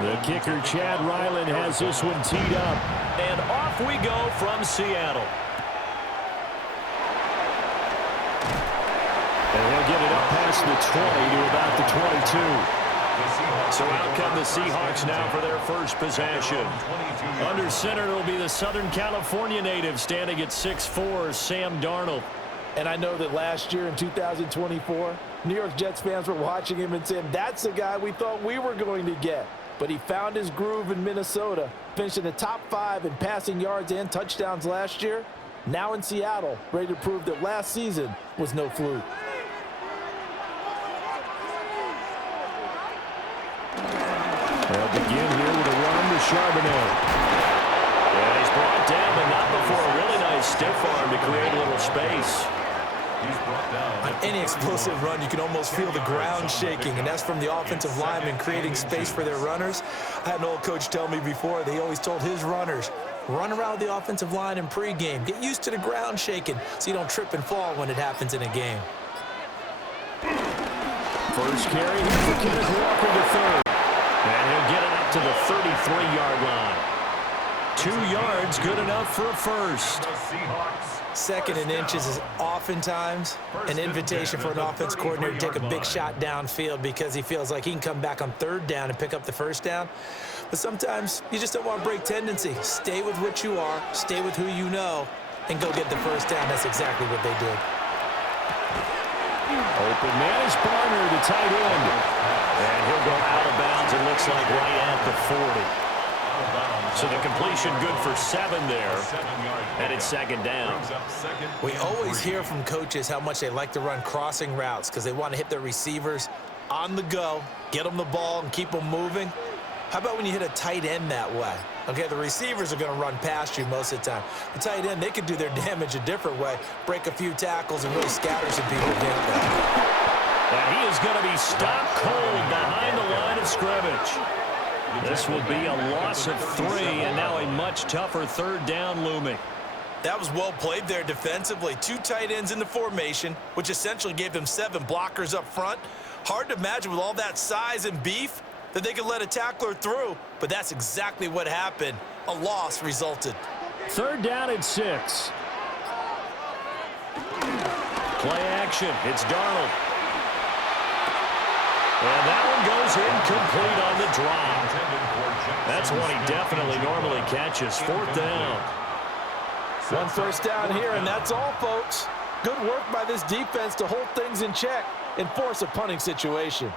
The kicker, Chad Ryland, has this one teed up. And off we go from Seattle. And he'll get it up past the 20 to about the 22. So out come the Seahawks now for their first possession. Under center, it'll be the Southern California native standing at 6'4", Sam Darnold. And I know that last year in 2024, New York Jets fans were watching him and saying, that's the guy we thought we were going to get. But he found his groove in Minnesota, finished in the top 5 in passing yards and touchdowns last year. Now in Seattle, ready to prove that last season was no fluke. They'll begin here with a run to Charbonnet. And he's brought down, but not before a really nice stiff arm to create a little space. On any explosive run, you can almost feel the ground shaking, and that's from the offensive linemen creating space for their runners. I had an old coach tell me before, they always told his runners, run around the offensive line in pregame. Get used to the ground shaking so you don't trip and fall when it happens in a game. First carry here for Kenneth Walker to third. And he'll get it up to the 33-yard line. 2 yards, good enough for a first. Second and inches is oftentimes an invitation for an offense coordinator to take a big shot downfield because he feels like he can come back on third down and pick up the first down. But sometimes you just don't want to break tendency. Stay with what you are, stay with who you know, and go get the first down. That's exactly what they did. Open man is Barner, the tight end. And he'll go out of bounds, it looks like right at the 40. So the completion good for 7 there, and it's second down. We always hear from coaches how much they like to run crossing routes because they want to hit their receivers on the go, get them the ball, and keep them moving. How about when you hit a tight end that way? Okay, the receivers are going to run past you most of the time. The tight end, they can do their damage a different way, break a few tackles, and really scatter some people with that. And he is going to be stopped cold behind the line of scrimmage. This will be a loss of 3, and now a much tougher third down looming. That was well played there defensively. 2 tight ends in the formation, which essentially gave them 7 blockers up front. Hard to imagine with all that size and beef that they could let a tackler through, but that's exactly what happened. A loss resulted. Third down and 6. Play action. It's Darnold. And that one goes incomplete on the drop. That's one he definitely normally catches. 4th down. 1 first down here, and that's all, folks. Good work by this defense to hold things in check and force a punting situation.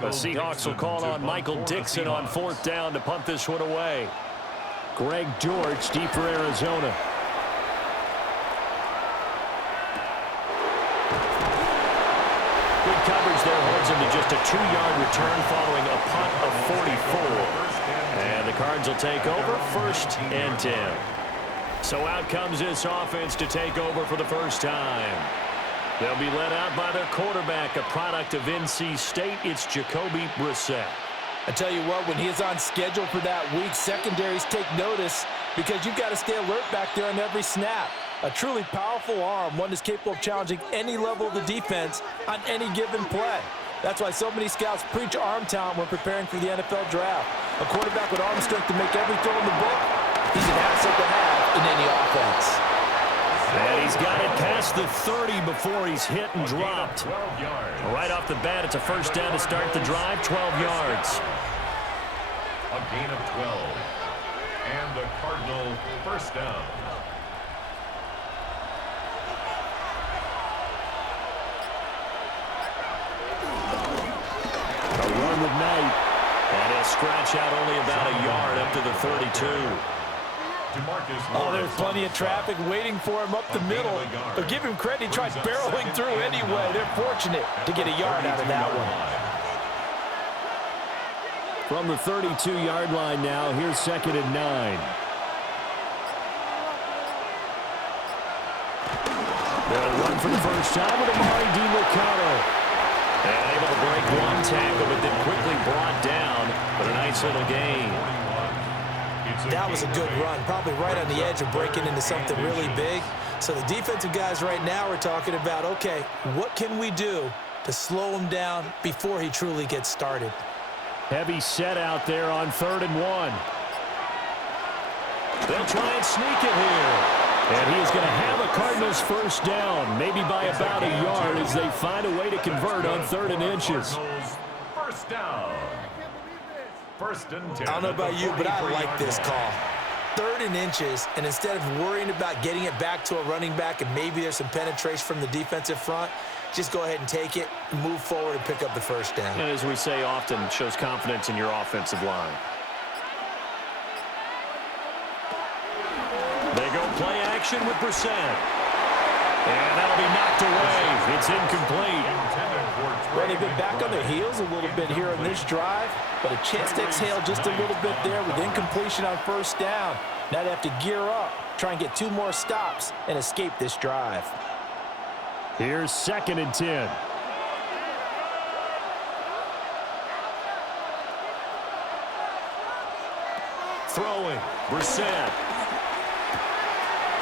The Seahawks will call on Michael Dixon on 4th down to punt this one away. Greg George deep for Arizona. Good coverage there holds him to just a 2-yard return following a punt of 44. And the Cards will take over 1st and 10. So out comes this offense to take over for the first time. They'll be led out by their quarterback, a product of NC State. It's Jacoby Brissett. I tell you what, when he is on schedule for that week, secondaries take notice because you've got to stay alert back there on every snap. A truly powerful arm, one that's capable of challenging any level of the defense on any given play. That's why so many scouts preach arm talent when preparing for the NFL draft. A quarterback with arm strength to make every throw in the book, he's an asset to have in any offense. And he's got it past the 30 before he's hit and dropped. Right off the bat, it's a first down to start the drive, 12 yards. A gain of 12. And the Cardinal first down. A run with Knight. And he'll scratch out only about a yard up to the 32. Oh, there's plenty of traffic waiting for him up the middle. But give him credit, he tried barreling through anyway. They're fortunate to get a yard out of that one. From the 32-yard line now, here's 2nd and 9. They'll run for the first time with Amari DiMercato. And able to break one tackle, but then quickly brought down. But a nice little gain. That was a good run, probably right on the edge of breaking into something really big. So the defensive guys right now are talking about, okay, what can we do to slow him down before he truly gets started? Heavy set out there on 3rd and 1. They'll try and sneak it here. And he is going to have a Cardinals first down, maybe by about a yard as they find a way to convert on 3rd and inches. First down. 1st and 10. I don't know about you, but I like this call. 3rd and inches, and instead of worrying about getting it back to a running back and maybe there's some penetration from the defensive front, just go ahead and take it, move forward, and pick up the first down. And as we say often, shows confidence in your offensive line. They go play action with Brissett. And that'll be knocked away. It's incomplete. Well, they've been back on their heels a little bit here on this drive, but a chance to exhale just a little bit there with incompletion on first down. Now they have to gear up, try and get 2 more stops, and escape this drive. Here's 2nd and 10. Throwing, Brissett.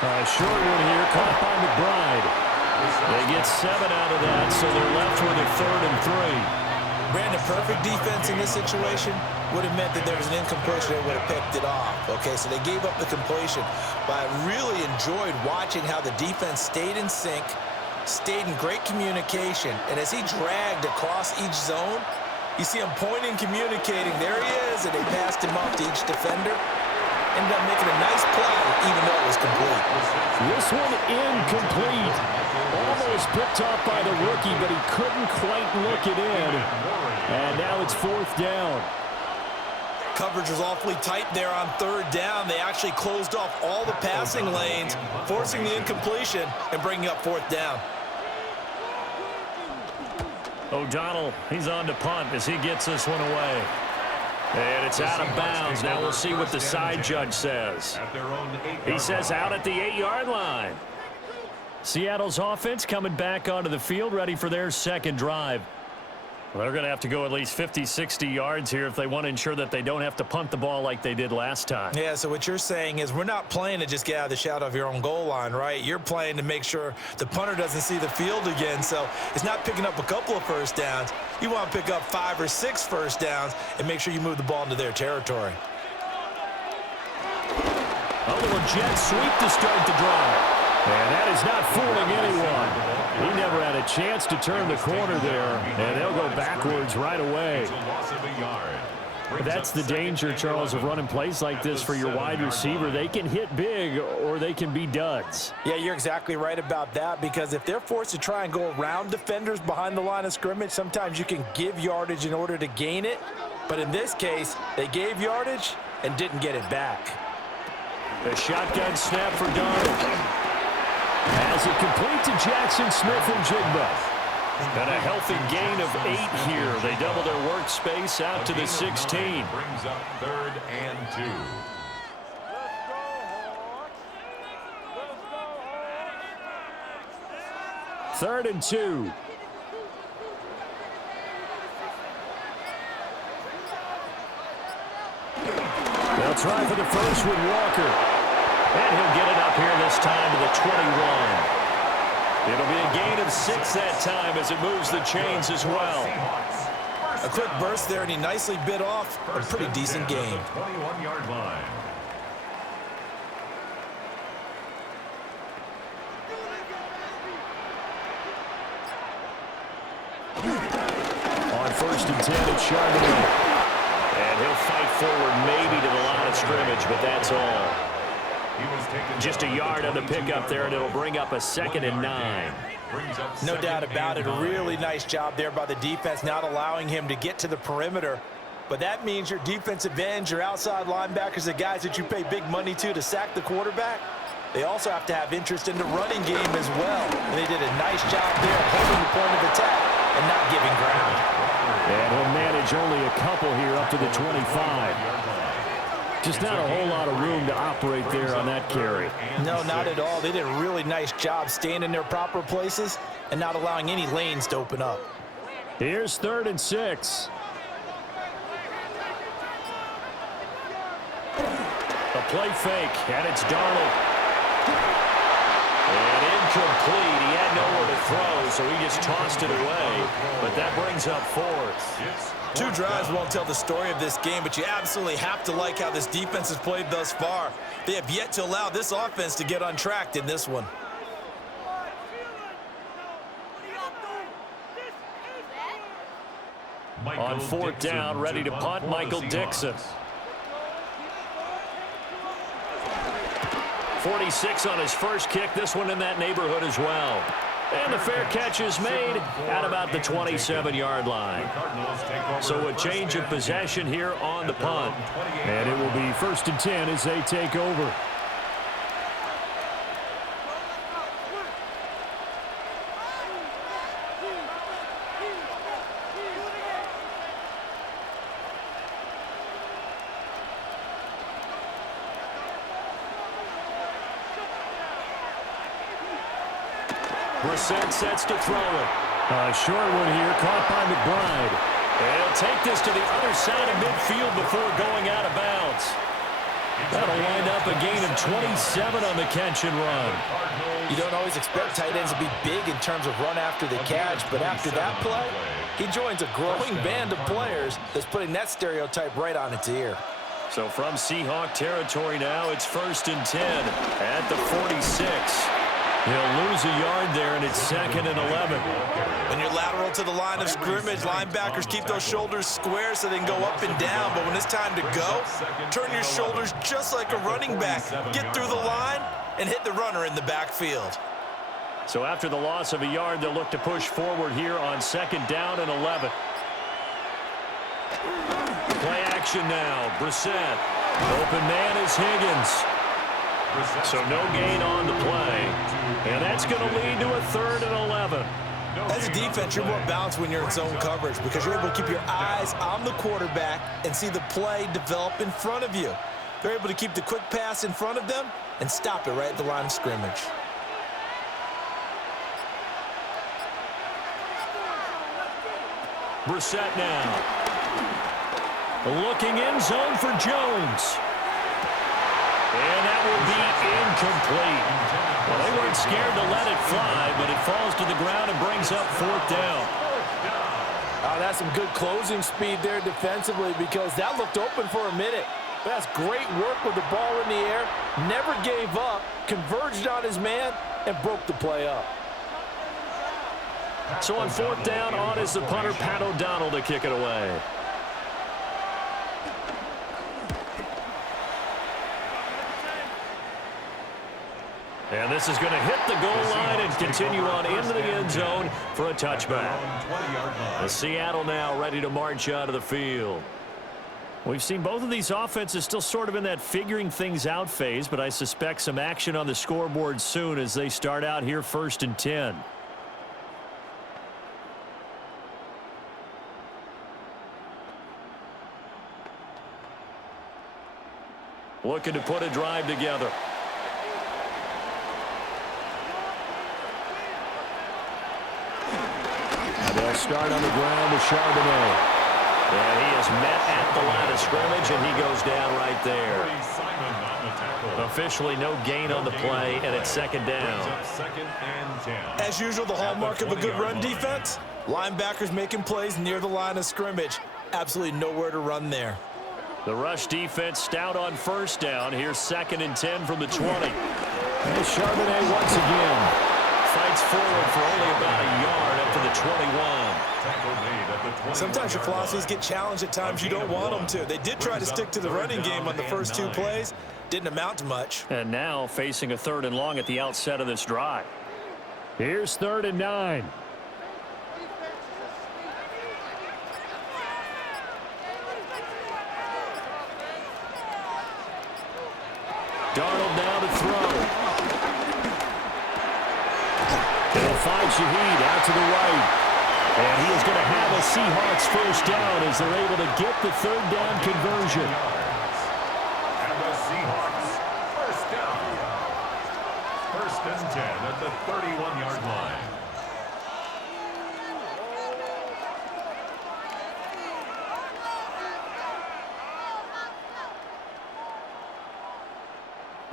A short one here, caught by McBride. They get 7 out of that, so they're left with a 3rd and 3. Brandon, perfect defense in this situation would have meant that there was an incompletion that would have picked it off. Okay, so they gave up the completion, but I really enjoyed watching how the defense stayed in sync, stayed in great communication, and as he dragged across each zone, you see him pointing, communicating. There he is, and they passed him off to each defender. Ended up making a nice play, even though it was complete. This one incomplete. Almost picked off by the rookie, but he couldn't quite look it in. And now it's 4th down. Coverage was awfully tight there on 3rd down. They actually closed off all the passing lanes, forcing the incompletion and bringing up 4th down. O'Donnell, he's on to punt as he gets this one away. And it's out of bounds. Now we'll see what the side judge says. He says out at the 8-yard line. Seattle's offense coming back onto the field, ready for their 2nd drive. They're going to have to go at least 50, 60 yards here if they want to ensure that they don't have to punt the ball like they did last time. Yeah, so what you're saying is we're not playing to just get out of the shadow of your own goal line, right? You're playing to make sure the punter doesn't see the field again. So it's not picking up a couple of first downs. You want to pick up 5 or 6 first downs and make sure you move the ball into their territory. A little jet sweep to start the drive. And that is not fooling anyone. He never had a chance to turn the corner there, and they'll go backwards right away. That's the danger, Charles, of running plays like this for your wide receiver. They can hit big or they can be duds. Yeah, you're exactly right about that, because if they're forced to try and go around defenders behind the line of scrimmage, sometimes you can give yardage in order to gain it. But in this case, they gave yardage and didn't get it back. A shotgun snap for Darnold. As it complete to Jackson Smith and Jigba. And a healthy gain of 8 here. They double their workspace out to the 16. Brings up 3rd and 2. Third and 2. They'll try for the first with Walker. And he'll get it up here this time to the 21. It'll be a gain of 6 that time as it moves the chains as well. A quick burst there, and he nicely bit off a pretty decent gain. 21-yard line. On 1st and 10, it's Chardonnay. And he'll fight forward maybe to the line of scrimmage, but that's all. Just a yard on the pickup there, and it'll bring up a 2nd and 9. No doubt about it. A really nice job there by the defense, not allowing him to get to the perimeter. But that means your defensive ends, your outside linebackers, the guys that you pay big money to sack the quarterback, they also have to have interest in the running game as well. And they did a nice job there holding the point of attack and not giving ground. And he'll manage only a couple here up to the 25. Just not a whole lot of room to operate there on that carry. No, not at all. They did a really nice job staying in their proper places and not allowing any lanes to open up. Here's 3rd and 6. A play fake, and it's Darnold. And incomplete. He had nowhere to throw, so he just tossed it away. But that brings up fourth. 2 drives won't tell the story of this game, but you absolutely have to like how this defense has played thus far. They have yet to allow this offense to get untracked in this one. On 4th down, ready to punt, Michael Dixon. 46 on his first kick. This one in that neighborhood as well. And the fair catch is made at about the 27-yard line. So a change of possession here on the punt. And it will be 1st and 10 as they take over. Brissett sets to throw it. A short one here, caught by McBride. And he'll take this to the other side of midfield before going out of bounds. That'll wind up a gain of 27 on the catch and run. You don't always expect tight ends to be big in terms of run after the catch, but after that play, he joins a growing band of players that's putting that stereotype right on its ear. So from Seahawk territory now, it's 1st and 10 at the 46. He'll lose a yard there, and it's 2nd and 11. When you're lateral to the line of scrimmage, linebackers keep those shoulders square so they can go up and down. But when it's time to go, turn your shoulders just like a running back. Get through the line and hit the runner in the backfield. So after the loss of a yard, they'll look to push forward here on 2nd down and 11. Play action now. Brissett. Open man is Higgins. So no gain on the play. And that's going to lead to a 3rd and 11. As a defense, you're more balanced when you're in zone coverage because you're able to keep your eyes on the quarterback and see the play develop in front of you. They're able to keep the quick pass in front of them and stop it right at the line of scrimmage. Brissett now. Looking in zone for Jones. And that will be incomplete. Well, they weren't scared to let it fly, but it falls to the ground and brings up 4th down. Oh, that's some good closing speed there defensively because that looked open for a minute. That's great work with the ball in the air. Never gave up, converged on his man, and broke the play up. So on 4th down, on is the punter, Pat O'Donnell, to kick it away. And this is going to hit the goal line and continue on into the end zone for a touchback. The Seattle now ready to march out of the field. We've seen both of these offenses still sort of in that figuring things out phase, but I suspect some action on the scoreboard soon as they start out here 1st and 10. Looking to put a drive together. They'll start on the ground with Charbonnet. And he is met at the line of scrimmage, and he goes down right there. Officially no gain on the play, and it's 2nd down. As usual, the hallmark of a good run defense, linebackers making plays near the line of scrimmage. Absolutely nowhere to run there. The rush defense stout on 1st down. Here's 2nd and 10 from the 20. And Charbonnet once again. Fights forward for only about a yard up to the 21. Sometimes your philosophies get challenged at times you don't want them to. They did try to stick to the running game on the first 2 plays. Didn't amount to much. And now facing a 3rd and long at the outset of this drive. Here's 3rd and 9. Darnold now to throw. He'll find Shaheed out to the right. And he is going to have a Seahawks 1st down as they're able to get the 3rd down conversion. And the Seahawks 1st down. 1st and 10 at the 31-yard line.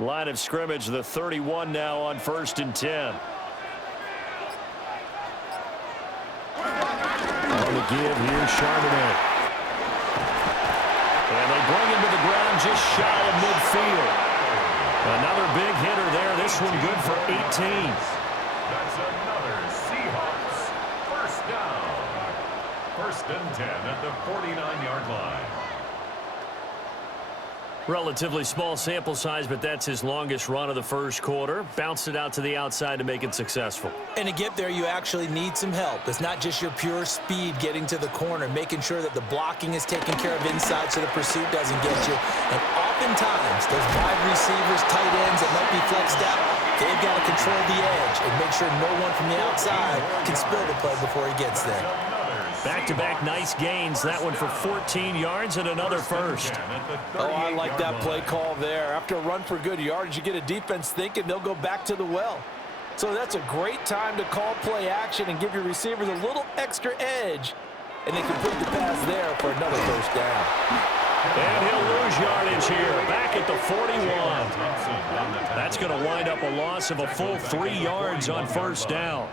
Line of scrimmage, the 31 now on 1st and 10. On the give, here's Charbonnet. And they bring him to the ground just shy of midfield. Another big hitter there. This one good for 18. That's another Seahawks first down. First and 10 at the 49-yard line. Relatively small sample size, but that's his longest run of the first quarter. Bounced it out to the outside to make it successful. And to get there, you actually need some help. It's not just your pure speed getting to the corner, making sure that the blocking is taken care of inside so the pursuit doesn't get you. And oftentimes, those wide receivers, tight ends that might be flexed out, they've got to control the edge and make sure no one from the outside can spill the play before he gets there. Back-to-back nice gains. That one for 14 yards and another first. Oh, I like that play call there. After a run for good yardage, you get a defense thinking they'll go back to the well. So that's a great time to call play action and give your receivers a little extra edge. And they complete the pass there for another first down. And he'll lose yardage here. Back at the 41. That's going to wind up a loss of a full 3 yards on first down.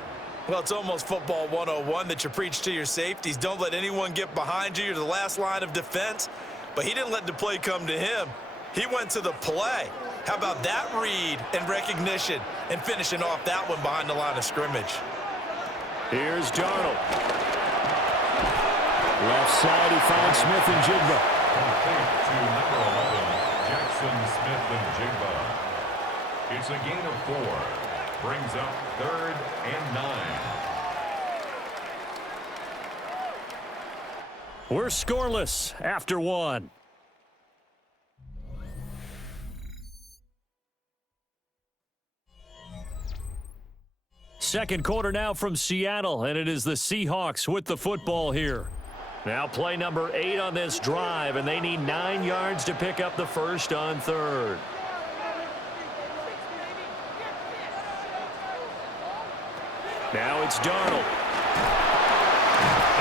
Well, it's almost football 101 that you preach to your safeties. Don't let anyone get behind you. You're the last line of defense. But he didn't let the play come to him. He went to the play. How about that read and recognition and finishing off that one behind the line of scrimmage? Here's Darnold. Left side, he finds Smith and Jigba. Complete to number 11, Jackson Smith and Jigba. It's a gain of 4. Brings up 3rd and 9. We're scoreless after 1. Second quarter now from Seattle, and it is the Seahawks with the football here. Now play number 8 on this drive, and they need 9 yards to pick up the first on 3rd. Now it's Darnold.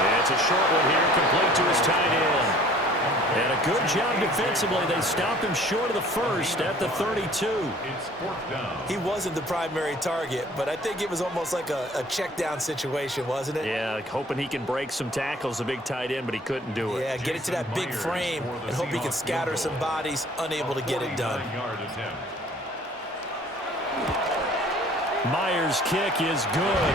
And it's a short one here, complete to his tight end. And a good job defensively. They stopped him short of the first at the 32. It's 4th down. He wasn't the primary target, but I think it was almost like a check down situation, wasn't it? Yeah, like hoping he can break some tackles, a big tight end, but he couldn't do it. Yeah, get it to that big frame and hope he can scatter some bodies, unable to get it done. Myers' kick is good.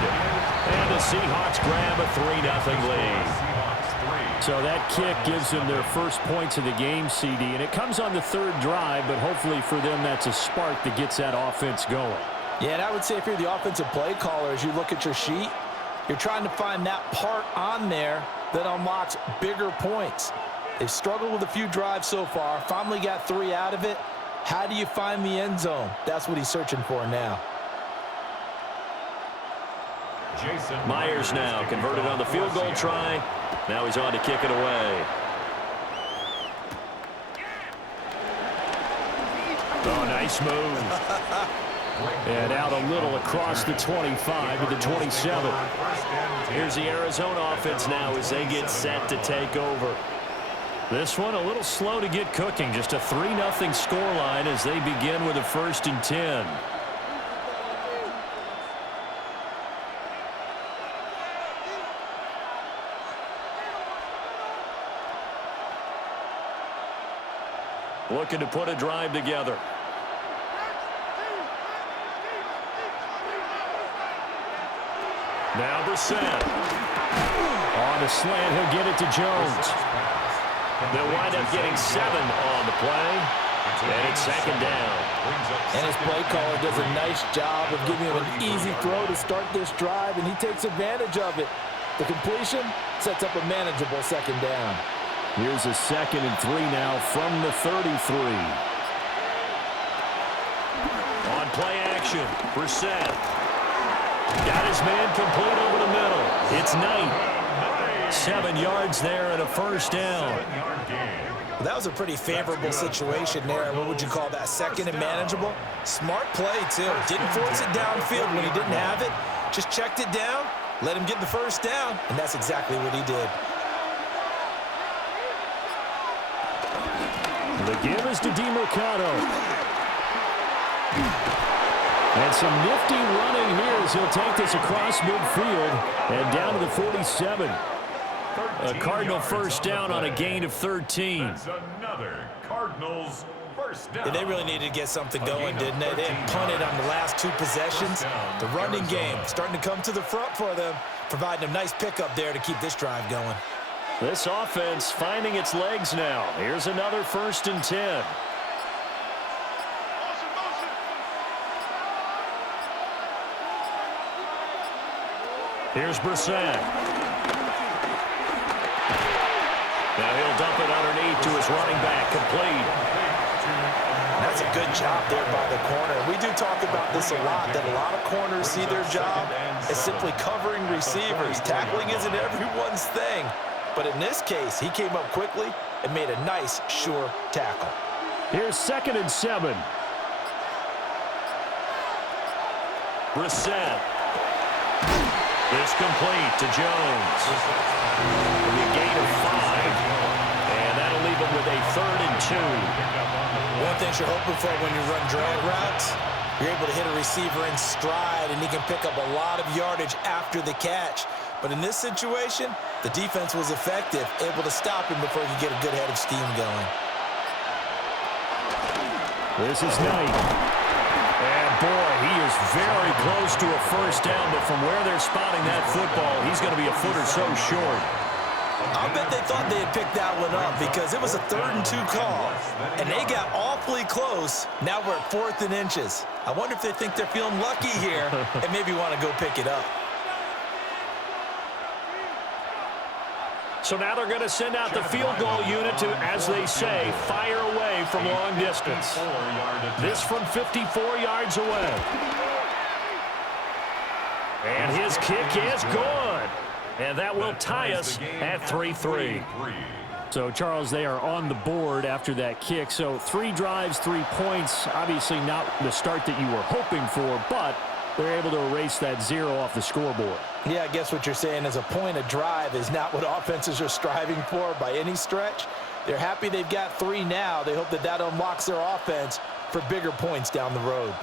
And the Seahawks grab a 3-0 lead. So that kick gives them their first points of the game, CD, and it comes on the 3rd drive, but hopefully for them that's a spark that gets that offense going. Yeah, and I would say if you're the offensive play caller, as you look at your sheet, you're trying to find that part on there that unlocks bigger points. They've struggled with a few drives so far, finally got 3 out of it. How do you find the end zone? That's what he's searching for now. Myers now converted on the field goal try. Now he's on to kick it away. Oh, nice move. And out a little across the 25 to the 27. Here's the Arizona offense now as they get set to take over. This one a little slow to get cooking. Just a 3-0 scoreline as they begin with a 1st and 10. Looking to put a drive together. Now Brissett. On a slant, he'll get it to Jones. They'll wind up getting 7 on the play. And it's 2nd down. And his play caller does a nice job of giving him an easy throw to start this drive, and he takes advantage of it. The completion sets up a manageable 2nd down. Here's a 2nd and 3 now from the 33. On play action, Brissett. Got his man complete over the middle. It's Knight. 7 yards there and a 1st down. Well, that was a pretty favorable situation there. What would you call that? 2nd and manageable? Smart play, too. Didn't force it downfield when he didn't have it. Just checked it down, let him get the 1st down, and that's exactly what he did. The give is to DeMercado. And some nifty running here as he'll take this across midfield and down to the 47. A Cardinal first down on a gain of 13. That's another Cardinals first down. Yeah, they really needed to get something going, didn't they? They had punted on the last 2 possessions. The running game starting to come to the front for them, providing a nice pickup there to keep this drive going. This offense finding its legs now. Here's another 1st and 10. Here's Brissett. Now he'll dump it underneath to his running back, complete. That's a good job there by the corner. We do talk about this a lot, that a lot of corners see their job as simply covering receivers. Tackling isn't everyone's thing. But in this case, he came up quickly and made a nice, sure tackle. Here's 2nd and 7. Brissett. It's complete to Jones. It'll be a gain of 5. And that'll leave him with a 3rd and 2. One thing you're hoping for when you run drag routes, you're able to hit a receiver in stride, and he can pick up a lot of yardage after the catch. But in this situation, the defense was effective, able to stop him before he could get a good head of steam going. This is Knight. And boy, he is very close to a first down, but from where they're spotting that football, he's going to be a foot or so short. I bet they thought they had picked that one up because it was a 3rd and 2 call, and they got awfully close. Now we're at 4th and inches. I wonder if they think they're feeling lucky here and maybe want to go pick it up. So now they're going to send out the field goal unit to, as they say, fire away from long distance. This from 54 yards away. And his kick is good. And that will tie us at 3-3. So, Charles, they are on the board after that kick. So 3 drives, 3 points. Obviously not the start that you were hoping for, but they're able to erase that 0 off the scoreboard. Yeah, I guess what you're saying is a point a drive is not what offenses are striving for by any stretch. They're happy they've got 3 now. They hope that that unlocks their offense for bigger points down the road.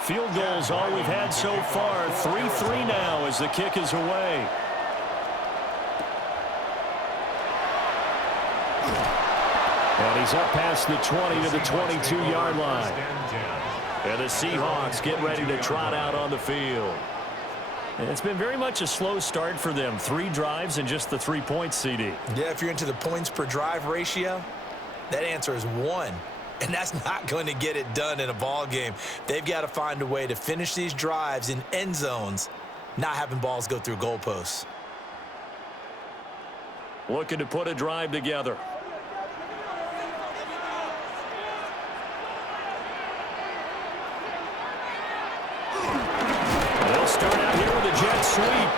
Field goals all we've had so far. 3-3 now as the kick is away. And he's up past the 20 to the 22-yard line. And the Seahawks get ready to trot out on the field. And it's been very much a slow start for them. 3 drives and just the 3 points, CD. Yeah, if you're into the points per drive ratio, that answer is 1. And that's not going to get it done in a ball game. They've got to find a way to finish these drives in end zones, not having balls go through goalposts. Looking to put a drive together. They'll start out here with a jet sweep.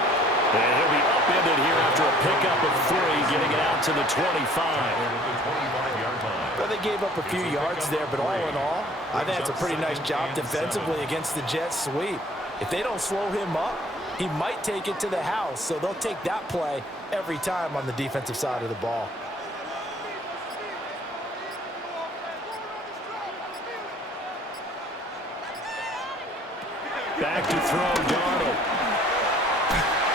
And he'll be upended here after a pickup of 3, getting it out to the 25. Well, they gave up a few yards there, but all in all, I think that's a pretty nice job defensively against the jet sweep. If they don't slow him up, he might take it to the house, so they'll take that play every time on the defensive side of the ball. Back to throw, Darnold.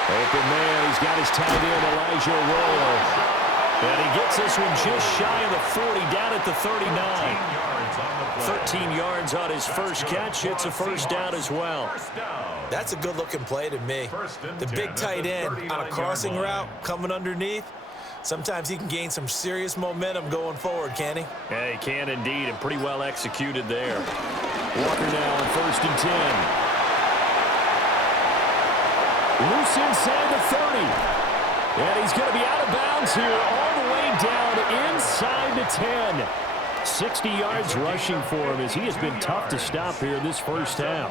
Open man, he's got his tight end, Elijah Arroyo. And he gets this one just shy of the 40, down at the 39. 13 yards on his first catch. It's a first down as well. That's a good-looking play to me. The big tight end on a crossing route coming underneath. Sometimes he can gain some serious momentum going forward, can he? Yeah, he can indeed, and pretty well executed there. Walker now on 1st and 10. Loose inside the 30. And he's going to be out of bounds here all the way down inside the 10. 60 yards rushing for him as he has been tough to stop here this first half.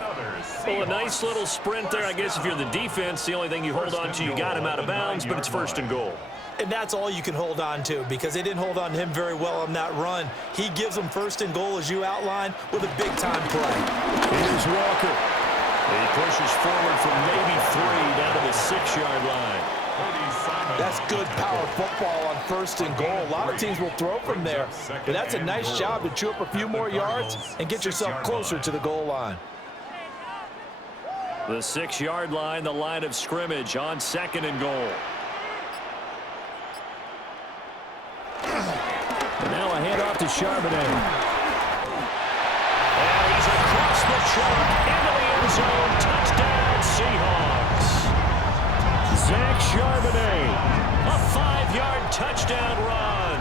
Well, a nice little sprint there. I guess if you're the defense, the only thing you hold on to, you got him out of bounds, but it's 1st and goal. And that's all you can hold on to because they didn't hold on to him very well on that run. He gives them 1st and goal, as you outlined, with a big-time play. Here's Walker. He pushes forward from maybe 3 down to the 6-yard line. That's good power football on 1st and goal. A lot of teams will throw from there, but that's a nice job to chew up a few more yards and get yourself closer to the goal line. The 6-yard line, the line of scrimmage on 2nd and goal. And now a handoff to Charbonnet. And he's across the chalk into the end zone. Touchdown, Seahawks. Zach Charbonnet, a 5-yard touchdown run.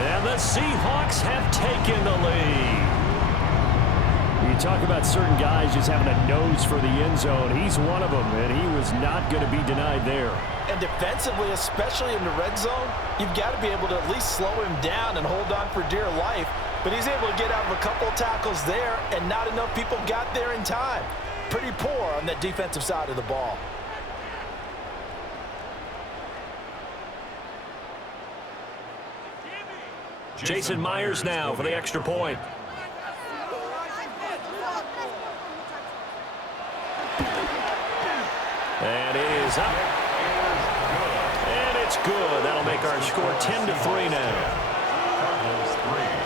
And the Seahawks have taken the lead. You talk about certain guys just having a nose for the end zone. He's one of them, and he was not going to be denied there. And defensively, especially in the red zone, you've got to be able to at least slow him down and hold on for dear life. But he's able to get out of a couple of tackles there, and not enough people got there in time. Pretty poor on that defensive side of the ball. Jason Myers now for the extra point. And it is up. And it's good. That'll make our score 10-3 now. Cardinals 3.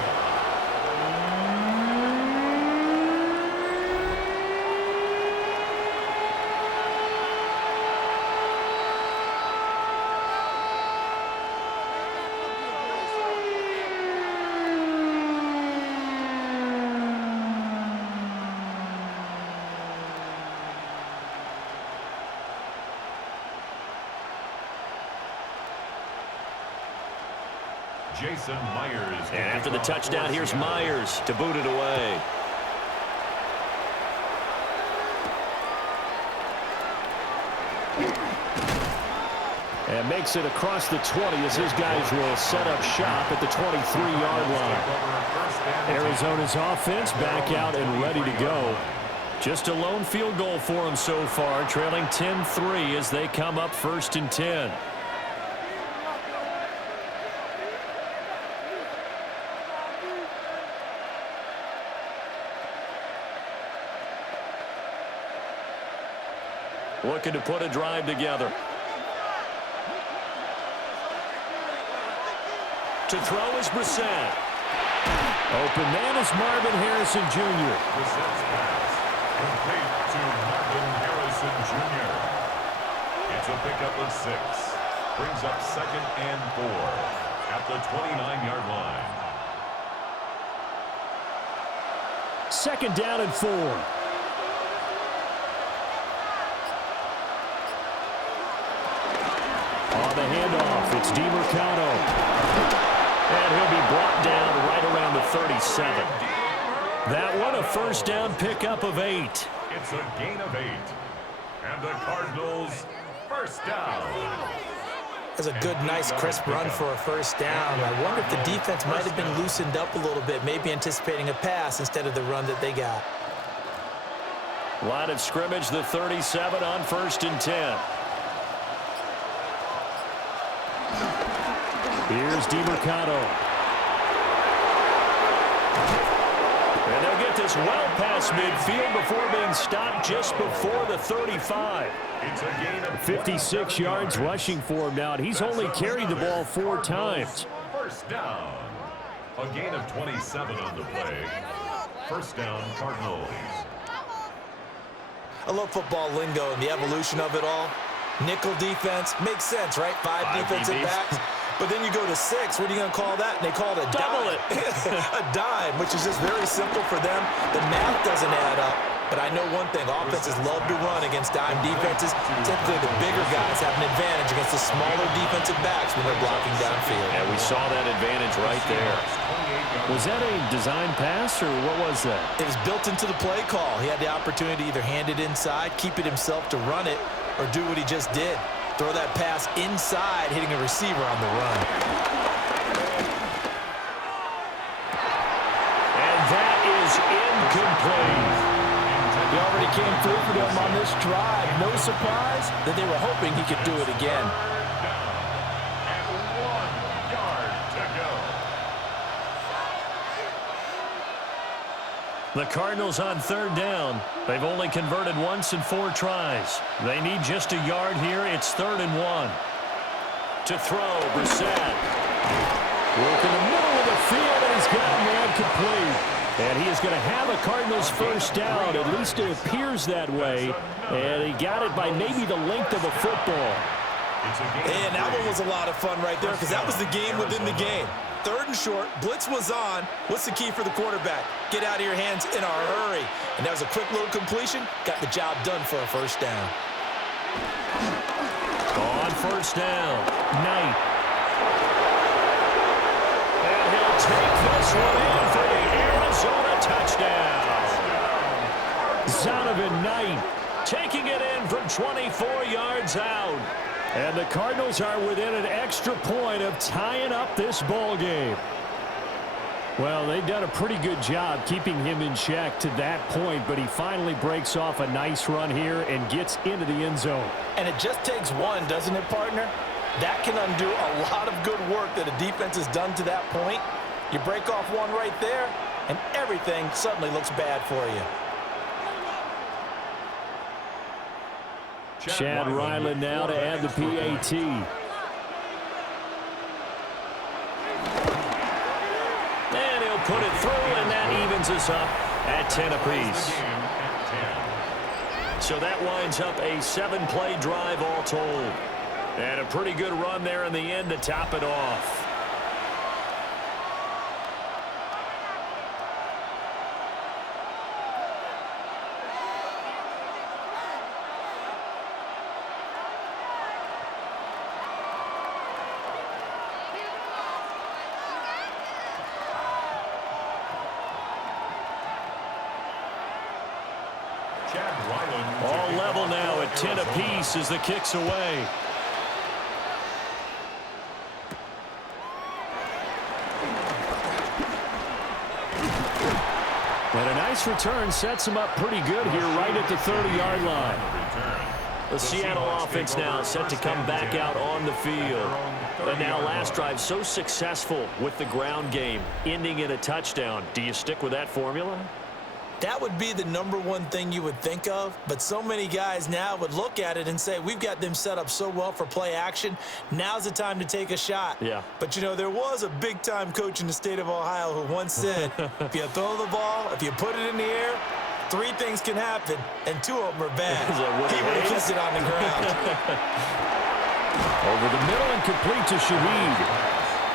Jason Myers. And after the touchdown, here's Myers to boot it away. And makes it across the 20 as his guys will set up shop at the 23-yard line. Arizona's offense back out and ready to go. Just a lone field goal for them so far, trailing 10-3 as they come up 1st and 10. Looking to put a drive together. To throw is Brissett. Open man is Marvin Harrison Jr. Brissett's pass complete to Marvin Harrison Jr. It's a pickup of 6. Brings up 2nd and 4 at the 29-yard line. 2nd down and 4. On the handoff, it's DiMercado. And he'll be brought down right around the 37. That one a 1st down pickup of 8. It's a gain of 8. And the Cardinals 1st down. That's a good, nice, crisp run for a 1st down. I wonder if the defense might have been loosened up a little bit, maybe anticipating a pass instead of the run that they got. Line of scrimmage, the 37 on 1st and 10. Here's DiMercado. And they'll get this well past midfield before being stopped just before the 35. It's a gain of 56 yards rushing for him now, and he's only carried the ball 4 times. 1st down. A gain of 27 on the play. 1st down, Cardinals. I love football lingo and the evolution of it all. Nickel defense makes sense, right? 5 defensive DBs. backs. But then you go to 6. What are you going to call that? And they call it a Double dime. it. A dime, which is just very simple for them. The math doesn't add up. But I know one thing. Offenses love to run against dime defenses. Typically, the bigger guys have an advantage against the smaller defensive backs when they're blocking downfield. And we saw that advantage right there. Was that a design pass, or what was that? It was built into the play call. He had the opportunity to either hand it inside, keep it himself to run it, or do what he just did. Throw that pass inside, hitting a receiver on the run. And that is incomplete. He already came through for them on this drive. No surprise that they were hoping he could do it again. And 1 yard to go. The Cardinals on 3rd down. They've only converted once in 4 tries. They need just a yard here. It's 3rd and 1. To throw, Brissett. Work in the middle of the field, and he's got a man complete. And he is going to have a Cardinals first down. At least it appears that way. And he got it by maybe the length of a football. And that one was a lot of fun right there because that was the game within the game. 3rd and short, blitz was on. What's the key for the quarterback? Get out of your hands in a hurry. And that was a quick little completion. Got the job done for a first down. On first down, Knight. And he'll take this one in for the Arizona touchdown. Zonovan Knight taking it in from 24 yards out. And the Cardinals are within an extra point of tying up this ball game. Well, they've done a pretty good job keeping him in check to that point, but he finally breaks off a nice run here and gets into the end zone. And it just takes one, doesn't it, partner? That can undo a lot of good work that a defense has done to that point. You break off one right there, and everything suddenly looks bad for you. Chad Ryland now to add the PAT. And he'll put it through, and that evens us up at 10 apiece. So that winds up a 7-play drive all told. And a pretty good run there in the end to top it off. All level now at 10 apiece as the kick's away. And a nice return sets him up pretty good here right at the 30-yard line. The Seattle offense now set to come back out on the field. And now last drive so successful with the ground game, ending in a touchdown. Do you stick with that formula? That would be the #1 thing you would think of, but so many guys now would look at it and say, we've got them set up so well for play action. Now's the time to take a shot. Yeah. But, you know, there was a big-time coach in the state of Ohio who once said, if you throw the ball, if you put it in the air, 3 things can happen, and 2 of them are bad. He would have kissed it on the ground. Over the middle and complete to Shaheed.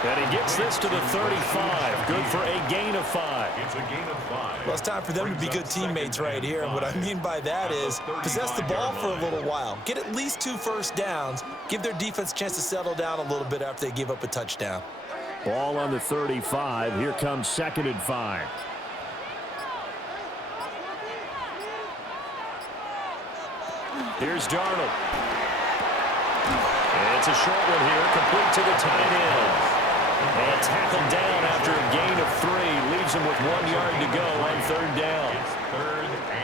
And he gets this to the 35. Good for a gain of 5. It's a gain of 5. Well, it's time for them to be good teammates right here. And what I mean by that is possess the ball for a little while. Get at least 2 first downs. Give their defense a chance to settle down a little bit after they give up a touchdown. Ball on the 35. Here comes 2nd and 5. Here's Darnold. And it's a short one here, complete to the tight end. And tackled down after a gain of 3. Leaves him with 1 yard to go on 3rd down.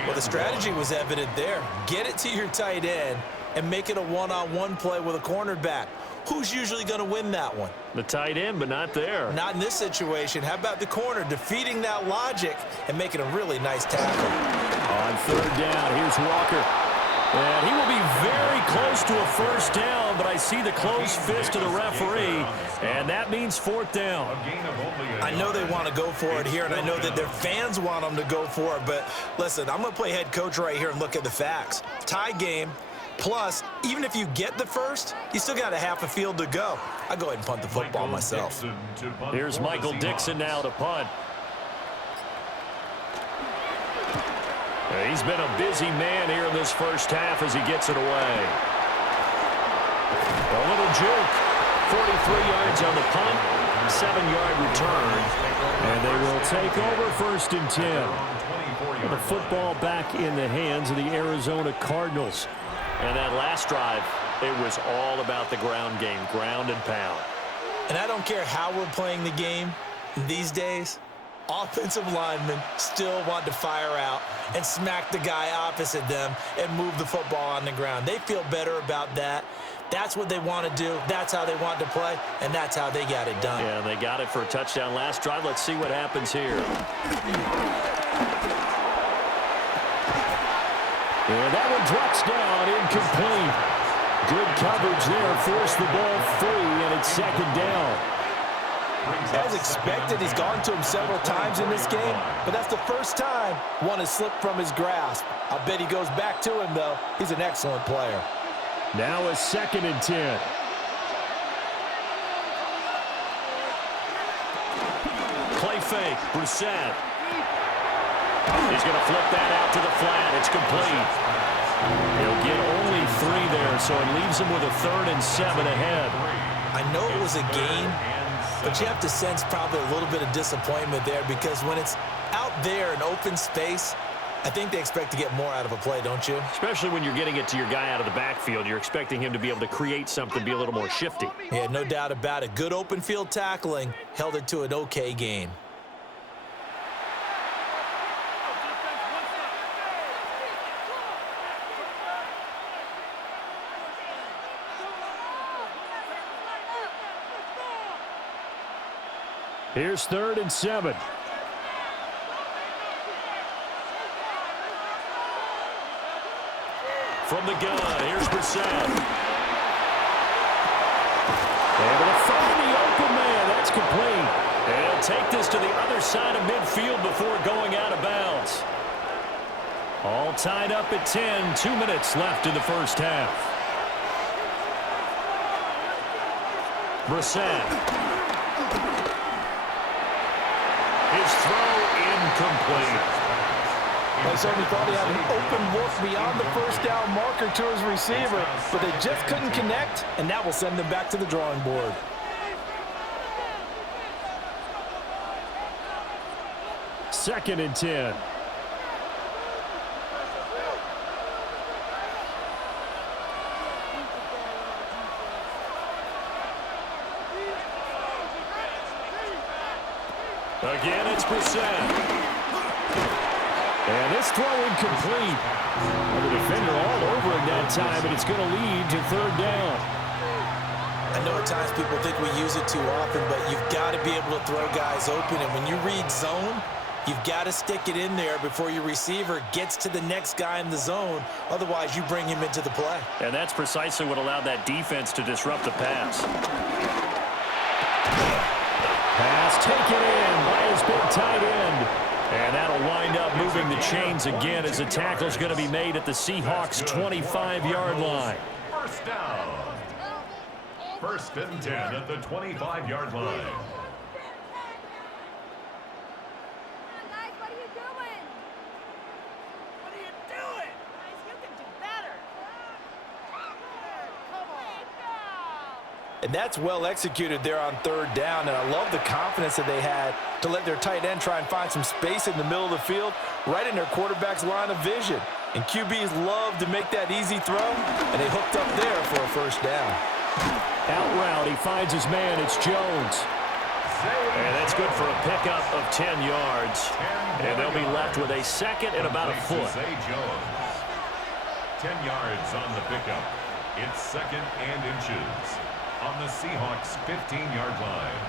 Well, the strategy was evident there. Get it to your tight end and make it a one-on-one play with a cornerback. Who's usually going to win that one? The tight end, but not there. Not in this situation. How about the corner defeating that logic and making a really nice tackle? On 3rd down, here's Walker. And he will be very close to a first down, but I see the closed fist of the referee, and that means 4th down. I know they want to go for it here, and I know that their fans want them to go for it, but listen, I'm going to play head coach right here and look at the facts. Tie game, plus, even if you get the first, you still got a half a field to go. I go ahead and punt the football myself. Here's Michael Dixon now to punt. He's been a busy man here in this first half as he gets it away. A little juke. 43 yards on the punt. 7-yard return. And they will take over 1st and 10. With the football back in the hands of the Arizona Cardinals. And that last drive, it was all about the ground game, ground and pound. And I don't care how we're playing the game these days. Offensive linemen still want to fire out and smack the guy opposite them and move the football on the ground. They feel better about that. That's what they want to do. That's how they want to play, and that's how they got it done. Yeah, they got it for a touchdown last drive. Let's see what happens here. And that one drops down, incomplete. Good coverage there, forced the ball free, and it's 2nd down. As expected, he's gone to him several times in this game, but that's the first time one has slipped from his grasp. I bet he goes back to him, though. He's an excellent player. Now a 2nd and 10. Play fake. Brissett. He's going to flip that out to the flat. It's complete. He'll get only 3 there, so it leaves him with a 3rd and 7 ahead. I know it was a gain, but you have to sense probably a little bit of disappointment there because when it's out there in open space, I think they expect to get more out of a play, don't you? Especially when you're getting it to your guy out of the backfield. You're expecting him to be able to create something, be a little more shifty. Yeah, no doubt about it. Good open field tackling held it to an okay gain. Here's 3rd and 7. From the gun, here's Brissett. Able to find the open man. That's complete. And he'll take this to the other side of midfield before going out of bounds. All tied up at 10. 2 minutes left in the first half. Brissett. His throw incomplete. They certainly thought he had an open look beyond the first down marker to his receiver, but they just couldn't connect, and that will send them back to the drawing board. Second and 10. Again, it's Brissett. And this throw incomplete. And the defender all over him that time, and it's going to lead to 3rd down. I know at times people think we use it too often, but you've got to be able to throw guys open. And when you read zone, you've got to stick it in there before your receiver gets to the next guy in the zone. Otherwise, you bring him into the play. And that's precisely what allowed that defense to disrupt the pass. Pass taken in by his big tight end. And that'll wind up moving the chains again as the tackle's going to be made at the Seahawks' 25-yard line. First down. 1st and 10 at the 25-yard line. Guys, what are you doing? What are you doing? Guys, you can do better. Come on. And that's well executed there on 3rd down, and I love the confidence that they had to let their tight end try and find some space in the middle of the field, right in their quarterback's line of vision. And QBs love to make that easy throw, and they hooked up there for a 1st down. Out route, he finds his man. It's Jones. And that's good for a pickup of 10 yards. And they'll be left with a 2nd and about a foot. 10 yards on the pickup. It's 2nd and inches on the Seahawks' 15-yard line.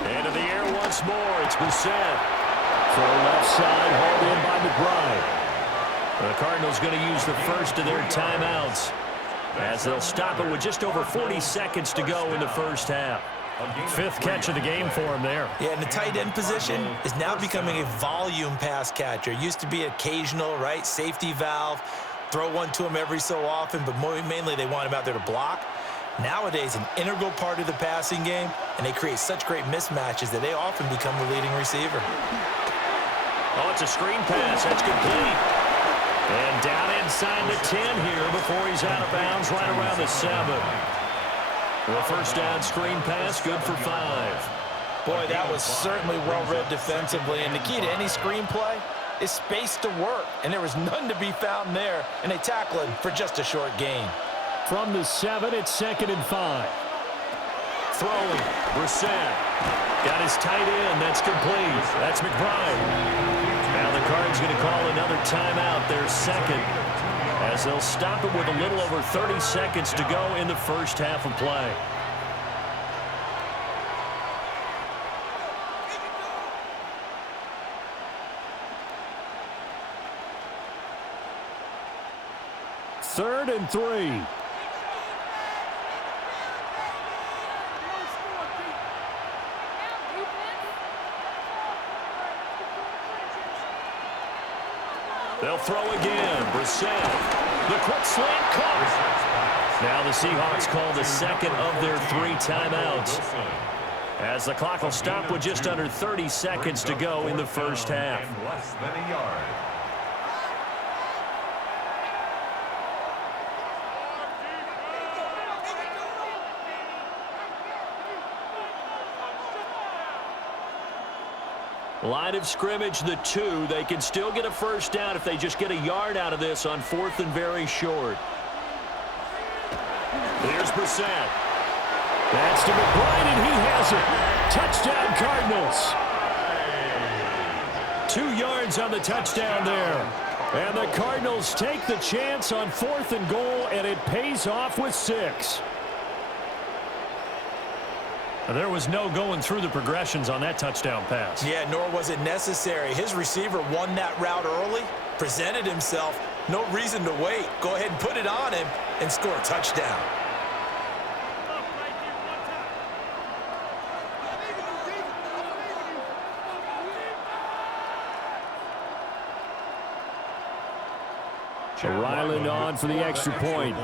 Into the air once more. It's Brissett. Throw left side, hauled in by McBride. The Cardinals going to use the first of their timeouts as they'll stop it with just over 40 seconds to go in the first half. 5th catch of the game for him there. Yeah, and the tight end position is now becoming a volume pass catcher. Used to be occasional, right? Safety valve, throw one to him every so often, but mainly they want him out there to block. Nowadays, an integral part of the passing game, and they create such great mismatches that they often become the leading receiver. Oh, it's a screen pass. That's complete. And down inside the 10 here before he's out of bounds right around the 7. The 1st down screen pass, good for 5. Boy, that was certainly well-read defensively, and the key to any screen play is space to work, and there was none to be found there, and they tackle him for just a short gain. From the 7, it's 2nd and 5. Throwing, Brissett. Got his tight end, that's complete. That's McBride. Now the Cards going to call another timeout, their 2nd, as they'll stop it with a little over 30 seconds to go in the first half of play. 3rd and 3. They'll throw again. Brissett. The quick slant caught. Now the Seahawks call the second of their 3 timeouts, as the clock will stop with just under 30 seconds to go in the first half. Less than a yard. Line of scrimmage, the 2. They can still get a first down if they just get a yard out of this on 4th and very short. Here's Brissett. That's to McBride, and he has it. Touchdown, Cardinals. 2 yards on the touchdown there. And the Cardinals take the chance on 4th and goal, and it pays off with 6. There was no going through the progressions on that touchdown pass. Yeah, nor was it necessary. His receiver won that route early, presented himself. No reason to wait. Go ahead and put it on him and score a touchdown. Ryland on for the extra point.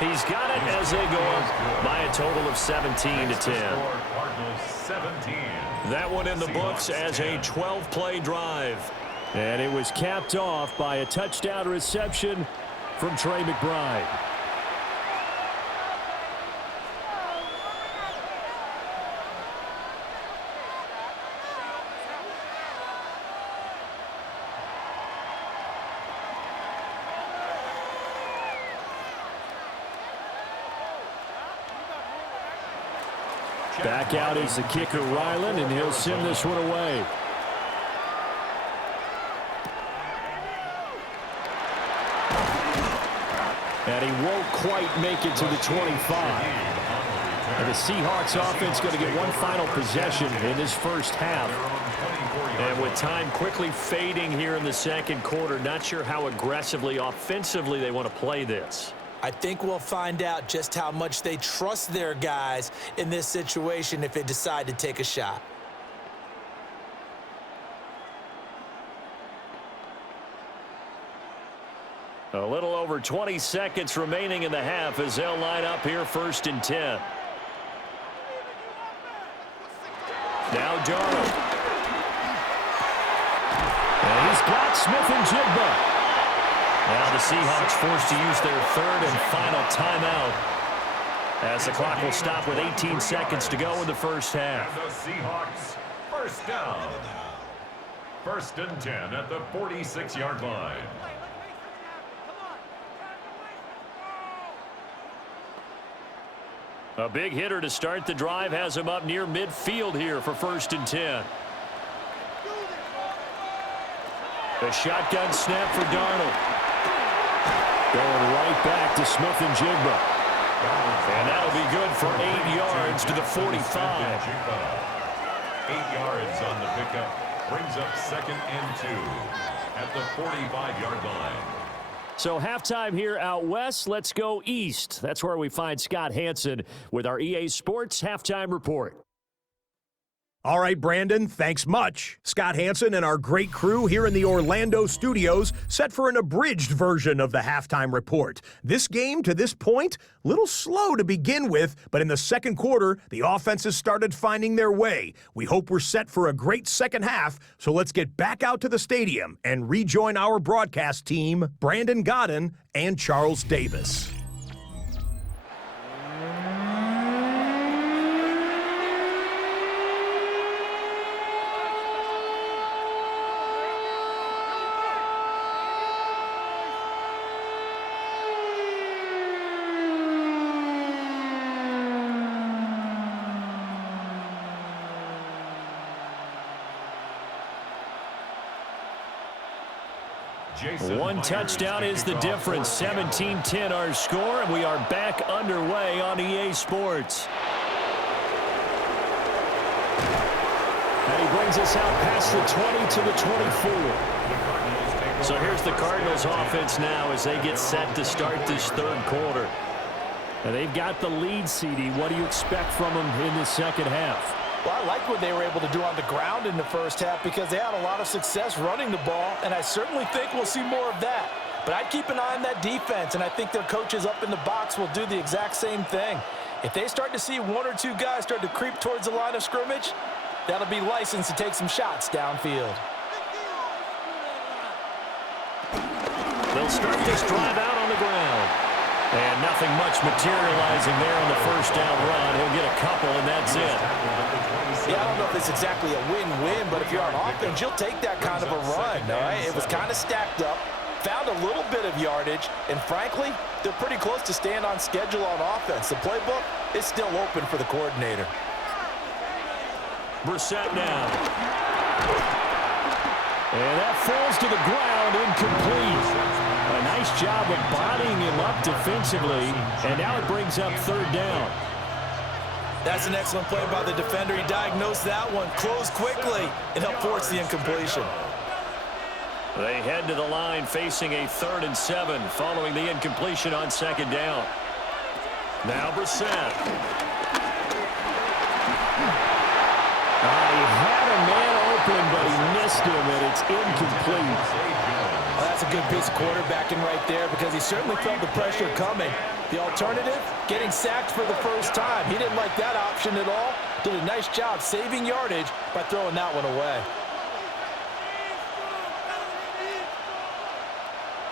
He's got it as they go up by a total of 17 to 10. That one in the books as a 12-play drive. And it was capped off by a touchdown reception from Trey McBride. Back out is the kicker, Ryland, and he'll send this one away. And he won't quite make it to the 25. And the Seahawks offense going to get one final possession in this first half. And with time quickly fading here in the second quarter, not sure how aggressively, offensively they want to play this. I think we'll find out just how much they trust their guys in this situation if they decide to take a shot. A little over 20 seconds remaining in the half as they'll line up here 1st and 10. Now Darnold. And he's got Smith and Jigba. Now the Seahawks forced to use their 3rd and final timeout, as the clock will stop with 18 seconds to go in the first half. And the Seahawks, first down. 1st and 10 at the 46-yard line. A big hitter to start the drive has him up near midfield here for 1st and 10. A shotgun snap for Darnold. Going right back to Smith and Jigba. And that'll be good for 8 yards to the 45. 8 yards on the pickup. Brings up 2nd and 2 at the 45-yard line. So halftime here out west. Let's go east. That's where we find Scott Hansen with our EA Sports Halftime Report. All right, Brandon, thanks much. Scott Hansen and our great crew here in the Orlando studios set for an abridged version of the halftime report. This game, to this point, a little slow to begin with, but in the second quarter, the offenses started finding their way. We hope we're set for a great second half, so let's get back out to the stadium and rejoin our broadcast team, Brandon Godden and Charles Davis. One touchdown is the difference. 17-10 our score, and we are back underway on EA Sports. And he brings us out past the 20 to the 24. So here's the Cardinals offense now as they get set to start this third quarter. And they've got the lead, CD. What do you expect from them in the second half? Well, I like what they were able to do on the ground in the first half because they had a lot of success running the ball, and I certainly think we'll see more of that. But I'd keep an eye on that defense, and I think their coaches up in the box will do the exact same thing. If they start to see one or two guys start to creep towards the line of scrimmage, that'll be licensed to take some shots downfield. They'll start this drive out on the ground. And nothing much materializing there on the first down run. He'll get a couple, and that's it. Yeah, I don't know if it's exactly a win-win, but if you're on offense, you'll take that kind of a run, all right? It was kind of stacked up, found a little bit of yardage, and frankly, they're pretty close to staying on schedule on offense. The playbook is still open for the coordinator. Brissett now. And that falls to the ground, incomplete. A nice job of bodying him up defensively, and now it brings up third down. That's an excellent play by the defender. He diagnosed that one, closed quickly, and helped force the incompletion. They head to the line facing a 3rd and 7 following the incompletion on second down. Now Brissett. He had a man open, but he missed him, and it's incomplete. Well, that's a good piece of quarterbacking right there because he certainly felt the pressure coming. The alternative, getting sacked for the first time. He didn't like that option at all. Did a nice job saving yardage by throwing that one away.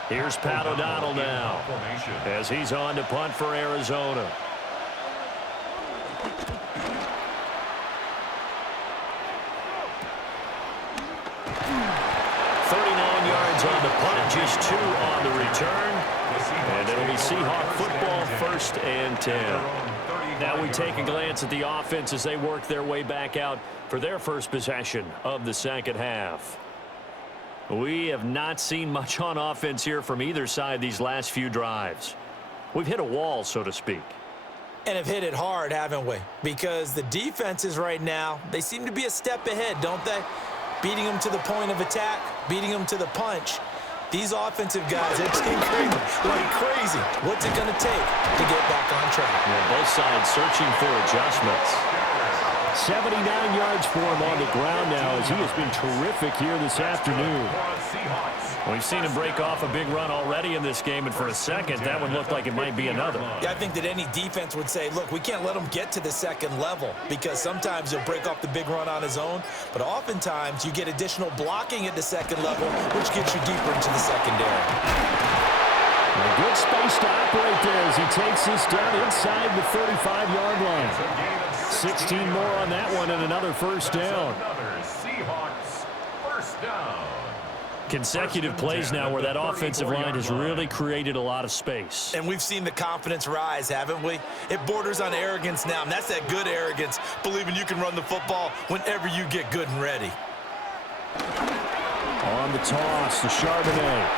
Here's Pat O'Donnell now as he's on to punt for Arizona. On the punt, just 2 on the return. And it'll be Seahawk football, 1st and 10. Now we take a glance at the offense as they work their way back out for their first possession of the second half. We have not seen much on offense here from either side these last few drives. We've hit a wall, so to speak. And have hit it hard, haven't we? Because the defenses right now, they seem to be a step ahead, don't they? Beating them to the point of attack, beating them to the punch. These offensive guys are tinkering like crazy. What's it going to take to get back on track? Yeah, both sides searching for adjustments. 79 yards for him on the ground now as he has been terrific here this afternoon. We've seen him break off a big run already in this game, and for a second, that one looked like it might be another. Yeah, I think that any defense would say, look, we can't let him get to the second level because sometimes he'll break off the big run on his own, but oftentimes you get additional blocking at the second level, which gets you deeper into the secondary. A good space to operate there as he takes this down inside the 35-yard line. 16 more on that one and another first down. Seahawks first down. Consecutive plays now where that offensive line has really created a lot of space. And we've seen the confidence rise, haven't we? It borders on arrogance now, and that's that good arrogance, believing you can run the football whenever you get good and ready. On the toss to Charbonnet.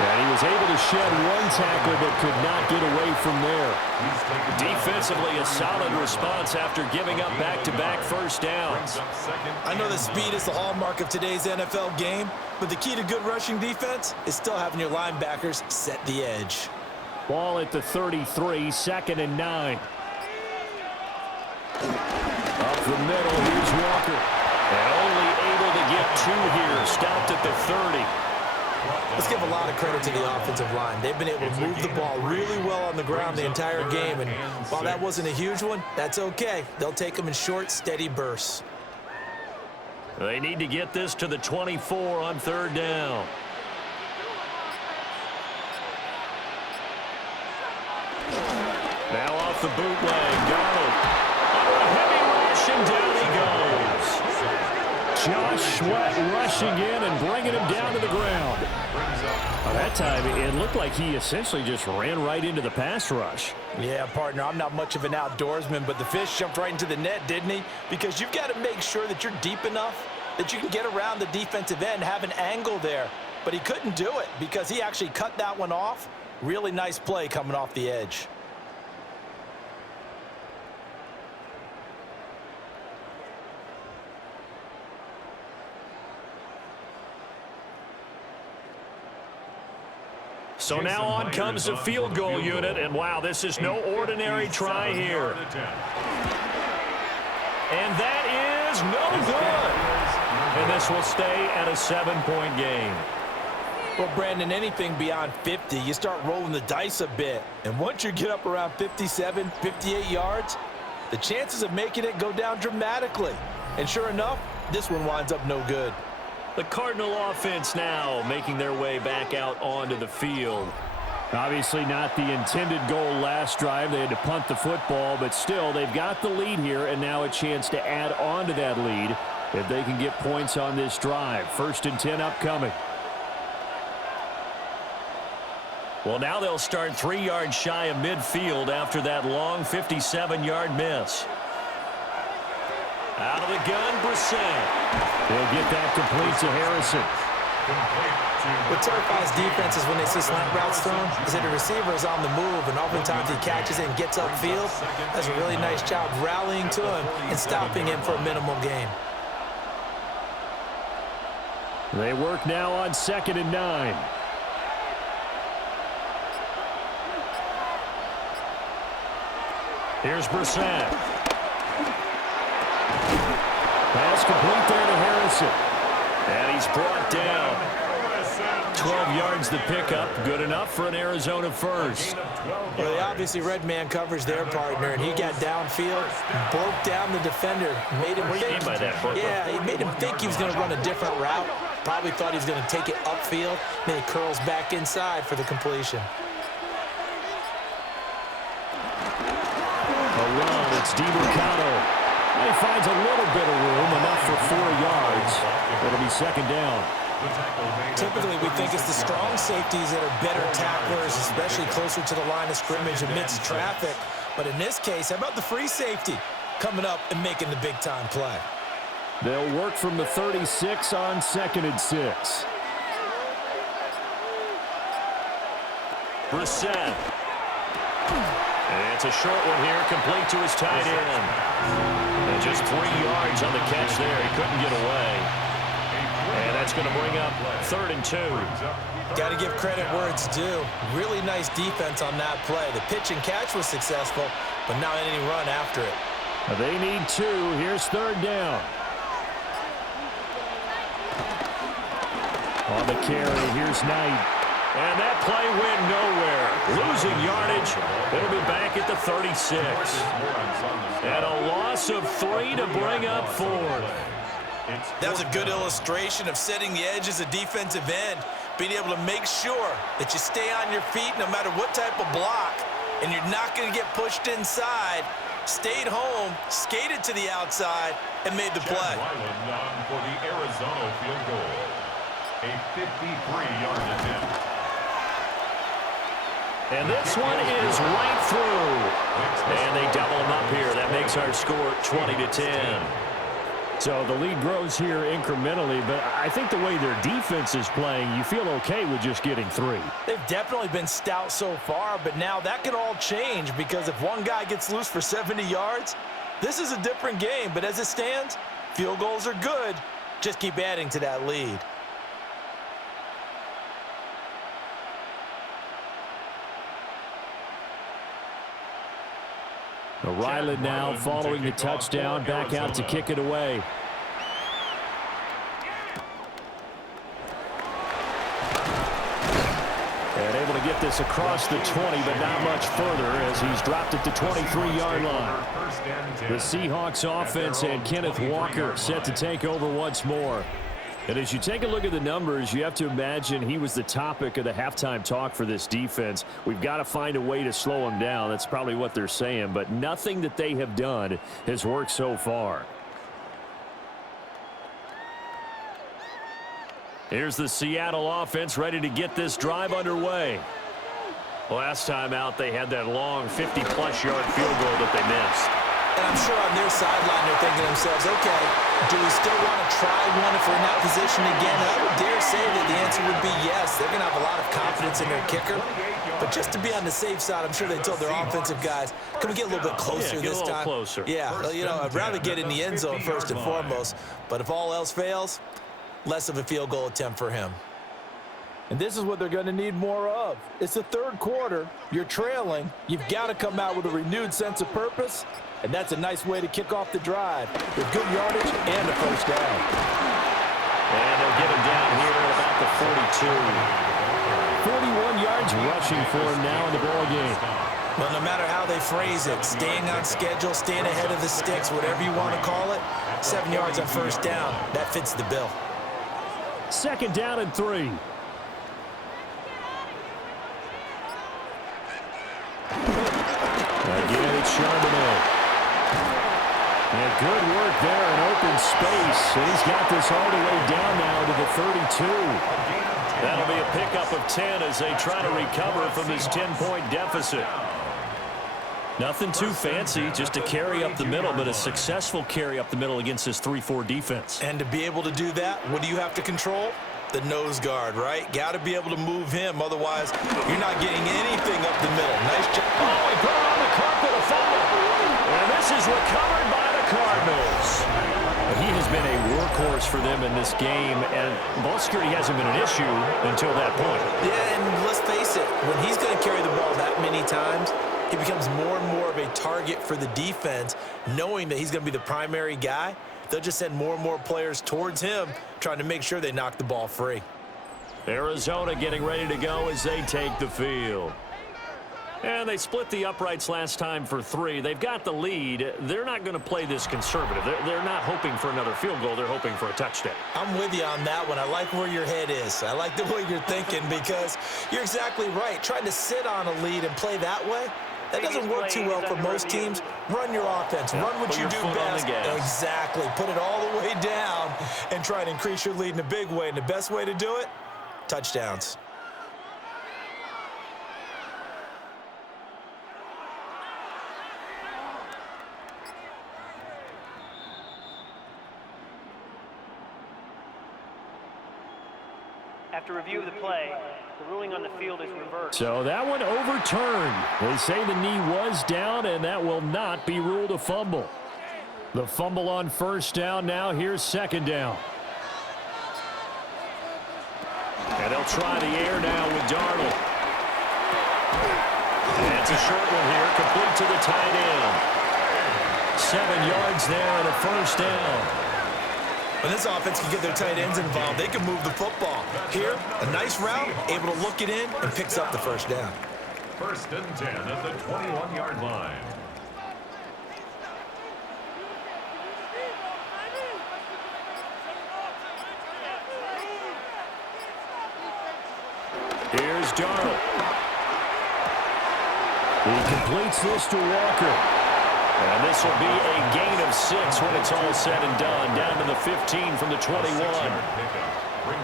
And he was able to shed one tackle but could not get away from there. Defensively, a solid response after giving up back-to-back first downs. I know that speed is the hallmark of today's NFL game, but the key to good rushing defense is still having your linebackers set the edge. Ball at the 33, 2nd and 9. Up the middle, here's Walker. And only able to get 2 here, stopped at the 30. Let's give a lot of credit to the offensive line. They've been able to move the ball really well on the ground the entire game, and while that wasn't a huge one, that's okay. They'll take them in short, steady bursts. They need to get this to the 24 on 3rd down. Now off the bootleg, Darnold. Under a heavy rush, and down he goes. Josh Sweat rushing in and bringing him down to the ground. That time, it looked like he essentially just ran right into the pass rush. Yeah, partner, I'm not much of an outdoorsman, but the fish jumped right into the net, didn't he? Because you've got to make sure that you're deep enough that you can get around the defensive end, have an angle there. But he couldn't do it because he actually cut that one off. Really nice play coming off the edge. So now on comes the field goal unit, and wow, this is no ordinary try here. And that is no good. And this will stay at a 7-point game. Well, Brandon, anything beyond 50, you start rolling the dice a bit. And once you get up around 57, 58 yards, the chances of making it go down dramatically. And sure enough, this one winds up no good. The Cardinal offense now making their way back out onto the field. Obviously not the intended goal last drive. They had to punt the football, but still they've got the lead here, and now a chance to add on to that lead if they can get points on this drive. 1st and 10 upcoming. Well, now they'll start 3 yards shy of midfield after that long 57-yard miss. Out of the gun, Brissett. They'll get that complete to Harrison. What terrifies defenses when they see slant routes thrown is that the receiver is on the move, and oftentimes he catches it and gets upfield. Does a really nice job rallying to him and stopping him for a minimal gain. They work now on 2nd and 9. Here's Brissett. Pass complete there to Harrison. And he's brought down. 12 yards the pickup. Good enough for an Arizona first. Well, they obviously read man coverage their partner, and he got downfield, broke down the defender, made him What do you mean by that, Brooklyn? Yeah, he made him think he was going to run a different route. Probably thought he was going to take it upfield. Then he curls back inside for the completion. A run, it's DiMercado. He finds a little bit of room, enough for 4 yards. It'll be 2nd down. Typically, we think it's the strong safeties that are better tacklers, especially closer to the line of scrimmage amidst traffic. But in this case, how about the free safety coming up and making the big-time play? They'll work from the 36 on 2nd and 6. Brissett. And it's a short one here, complete to his tight end. And just 3 yards on the catch there. He couldn't get away. And that's going to bring up 3rd and 2. Got to give credit where it's due. Really nice defense on that play. The pitch and catch was successful, but not any run after it. They need 2. Here's 3rd down. On the carry, here's Knight. And that play went nowhere. Losing yardage. It'll be back at the 36. And a loss of 3 to bring up 4th. That was a good illustration of setting the edge as a defensive end, being able to make sure that you stay on your feet no matter what type of block, and you're not going to get pushed inside. Stayed home, skated to the outside, and made the play. For the Arizona field goal. A 53-yard attempt. And this one is right through. And they double him up here. That makes our score 20-10. So the lead grows here incrementally, but I think the way their defense is playing, you feel okay with just getting 3. They've definitely been stout so far, but now that could all change because if one guy gets loose for 70 yards, this is a different game. But as it stands, field goals are good. Just keep adding to that lead. Ryland now following the touchdown, back out to kick it away. And able to get this across the 20, but not much further as he's dropped at the 23-yard line. The Seahawks offense and Kenneth Walker set to take over once more. And as you take a look at the numbers, you have to imagine he was the topic of the halftime talk for this defense. We've got to find a way to slow him down. That's probably what they're saying, but nothing that they have done has worked so far. Here's the Seattle offense ready to get this drive underway. Last time out, they had that long 50-plus yard field goal that they missed. And I'm sure on their sideline they're thinking to themselves, okay, do we still want to try one if we're in that position again? And I would dare say that the answer would be yes. They're going to have a lot of confidence in their kicker. But just to be on the safe side, I'm sure they told their offensive guys, can we get a little bit closer this time? Closer. Yeah, you know, I'd rather get in the end zone first and foremost. But if all else fails, less of a field goal attempt for him. And this is what they're going to need more of. It's the third quarter. You're trailing. You've got to come out with a renewed sense of purpose, and that's a nice way to kick off the drive with good yardage and a first down. And they'll get him down here at about the 42. 41 yards rushing for him now in the ball game. Well, no matter how they phrase it, staying on schedule, staying ahead of the sticks, whatever you want to call it, 7 yards on first down, that fits the bill. 2nd down and 3. Again, it's Charbonnet. And good work there in open space. He's got this all the way down now to the 32. That'll be a pickup of 10 as they try to recover from this 10-point deficit. Nothing too fancy, just a carry up the middle, but a successful carry up the middle against this 3-4 defense. And to be able to do that, what do you have to control? The nose guard, right? Got to be able to move him, otherwise you're not getting anything up the middle. Nice job. Oh, he put it on the carpet, a fumble. And this is recovered by the Cardinals. He has been a workhorse for them in this game, and ball security hasn't been an issue until that point. Yeah, and let's face it, when he's going to carry the ball that many times, he becomes more and more of a target for the defense, knowing that he's going to be the primary guy. They'll just send more and more players towards him, trying to make sure they knock the ball free. Arizona getting ready to go as they take the field. And they split the uprights last time for 3. They've got the lead. They're not going to play this conservative. They're not hoping for another field goal. They're hoping for a touchdown. I'm with you on that one. I like where your head is. I like the way you're thinking because you're exactly right. Trying to sit on a lead and play that way, that doesn't work too well for most teams. Run your offense. Run what you do best. Exactly. Put it all the way down and try to increase your lead in a big way. And the best way to do it, touchdowns. After review of the play, the ruling on the field is reversed. So that one overturned. They say the knee was down, and that will not be ruled a fumble. The fumble on first down now. Here's 2nd down. And they'll try the air now with Darnold. And it's a short one here, complete to the tight end. 7 yards there and a first down. When this offense can get their tight ends involved, they can move the football. Here, a nice route, able to look it in, and picks up the first down. 1st and 10 at the 21-yard line. Here's Darnold. He completes this to Walker. And this will be a gain of 6 when it's all said and done. Down to the 15 from the 21.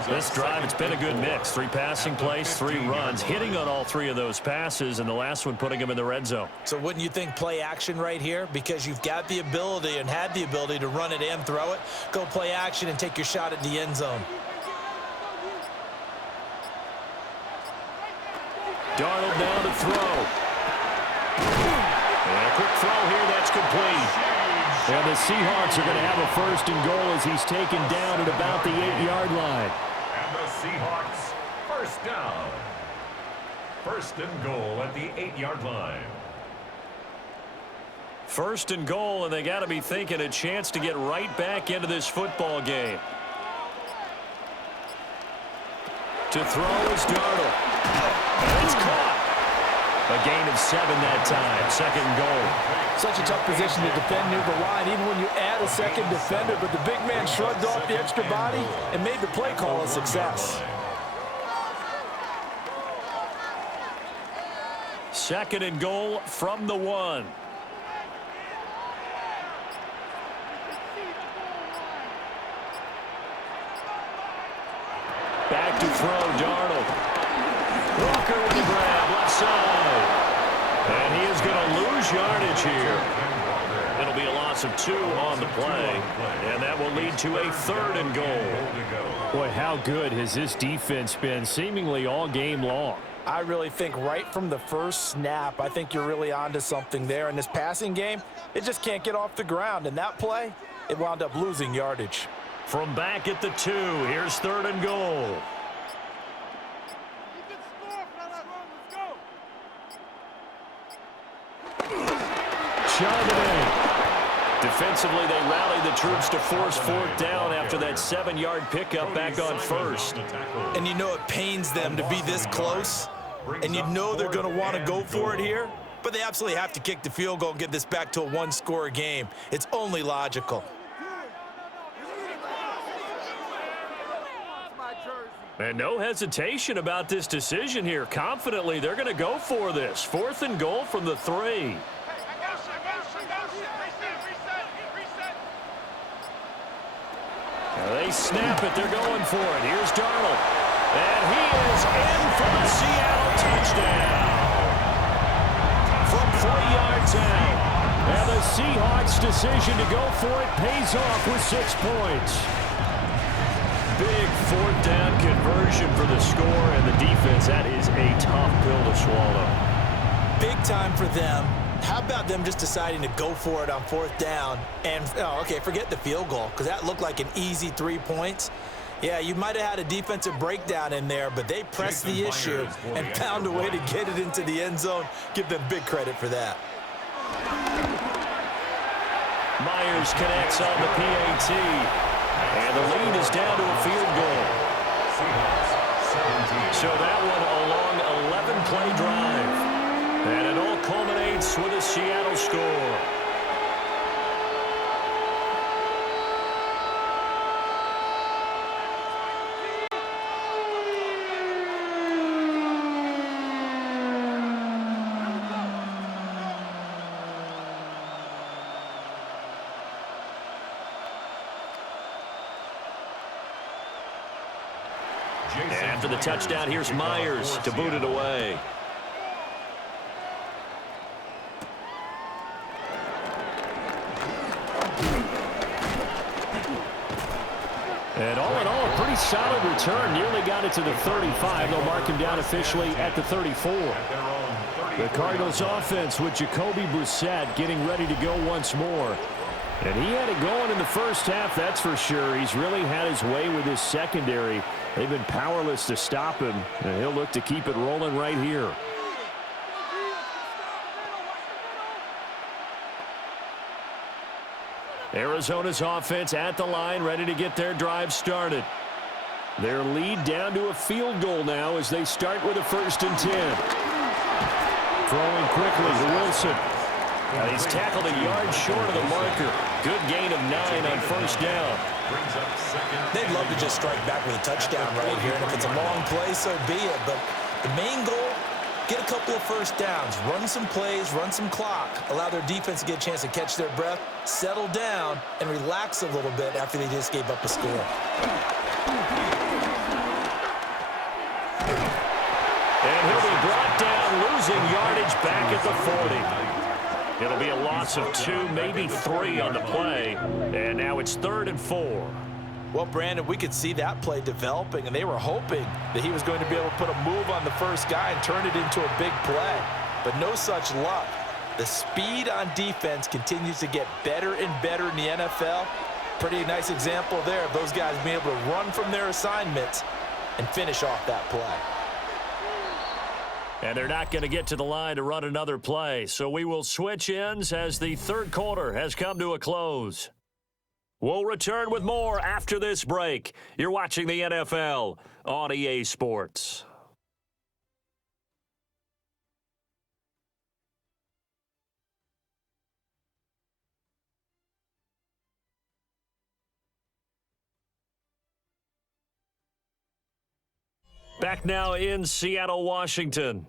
This drive, it's been a good mix. 3 passing plays, 3 runs. Hitting on all 3 of those passes, and the last one putting him in the red zone. So wouldn't you think play action right here? Because you've got the ability and had the ability to run it and throw it. Go play action and take your shot at the end zone. Darnold now to throw. And a quick throw here, that's complete. And the Seahawks are going to have a 1st and goal as he's taken down at about the 8-yard line. And the Seahawks, 1st down. 1st and goal at the 8-yard line. 1st and goal, and they got to be thinking a chance to get right back into this football game. To throw is Darnold. And it's caught. A gain of 7 that time. 2nd and goal. Such a tough position to defend near the line, even when you add a second defender, but the big man shrugged off the extra body and made the play call a success. 2nd and goal from the 1. Back to throw, Darnold. Walker with the grab, left side. And he is going to lose yardage here. It'll be a loss of 2 on the play, and that will lead to a 3rd and goal. Boy, how good has this defense been seemingly all game long? I really think right from the first snap, I think you're really onto something there. In this passing game, it just can't get off the ground. And that play, it wound up losing yardage. From back at the 2, here's 3rd and goal. charge it in. Defensively, they rallied the troops to force fourth down after that 7-yard pickup back on first. And you know it pains them to be this close, and you know they're going to want to go for it here, but they absolutely have to kick the field goal and get this back to a one-score game. It's only logical. And no hesitation about this decision here. Confidently, they're going to go for this. 4th and goal from the 3. They snap it. They're going for it. Here's Darnold. And he is in for the Seattle touchdown. From 3 yards out. And the Seahawks' decision to go for it pays off with 6 points. Big 4th down conversion for the score, and the defense, that is a tough pill to swallow. Big time for them. How about them just deciding to go for it on 4th down and, okay, forget the field goal, because that looked like an easy 3 points. Yeah, you might have had a defensive breakdown in there, but they pressed the issue and found a way to get it into the end zone. Give them big credit for that. Myers connects on the PAT. And the lead is down to a field goal. So that one a long 11-play drive. And it all culminates with a Seattle score. After the touchdown, here's Myers to boot it away. And all in all, a pretty solid return. Nearly got it to the 35. They'll mark him down officially at the 34. The Cardinals offense with Jacoby Brissett getting ready to go once more. And he had it going in the first half, that's for sure. He's really had his way with his secondary. They've been powerless to stop him, and he'll look to keep it rolling right here. Arizona's offense at the line, ready to get their drive started. Their lead down to a field goal now as they start with a 1st and 10. Throwing quickly to Wilson. Now he's tackled a yard short of the marker. Good gain of 9 on 1st down. They'd love to just strike back with a touchdown right here, and if it's a long play, so be it. But the main goal, get a couple of 1st downs, run some plays, run some clock, allow their defense to get a chance to catch their breath, settle down, and relax a little bit after they just gave up a score. And he'll be brought down, losing yardage back at the 40. It'll be a loss of 2, maybe 3 on the play. And now it's 3rd and 4. Well, Brandon, we could see that play developing, and they were hoping that he was going to be able to put a move on the first guy and turn it into a big play. But no such luck. The speed on defense continues to get better and better in the NFL. Pretty nice example there of those guys being able to run from their assignments and finish off that play. And they're not going to get to the line to run another play. So we will switch ends as the 3rd quarter has come to a close. We'll return with more after this break. You're watching the NFL on EA Sports. Back now in Seattle, Washington.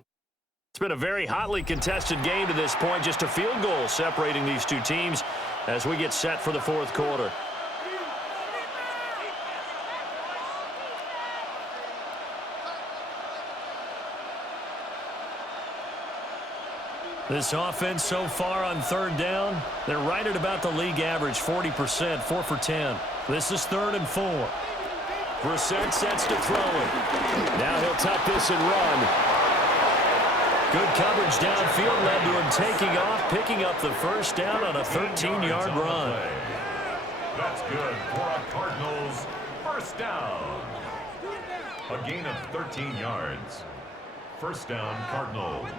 It's been a very hotly contested game to this point. Just a field goal separating these two teams as we get set for the 4th quarter. This offense so far on 3rd down, they're right at about the league average, 40%, 4 for 10. This is 3rd and 4. Brissett sets to throw it. Now he'll tuck this and run. Good coverage downfield led to him taking off, picking up the 1st down on a 13-yard run. That's good for a Cardinals 1st down. A gain of 13 yards. 1st down, Cardinals.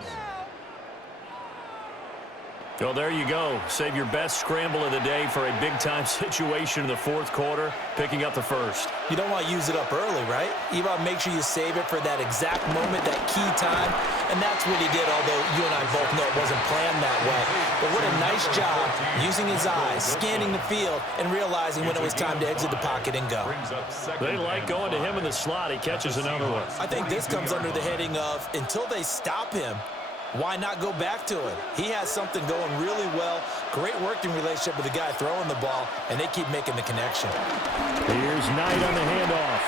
Well, there you go. Save your best scramble of the day for a big-time situation in the fourth quarter, picking up the first. You don't want to use it up early, right? You want to make sure you save it for that exact moment, that key time, and that's what he did, although you and I both know it wasn't planned that way. But what a nice job using his eyes, scanning the field, and realizing when it was time to exit the pocket and go. They like going to him in the slot. He catches another one. I think this comes under the heading of, until they stop him, why not go back to it? He has something going really well. Great working relationship with the guy throwing the ball, and they keep making the connection. Here's Knight on the handoff.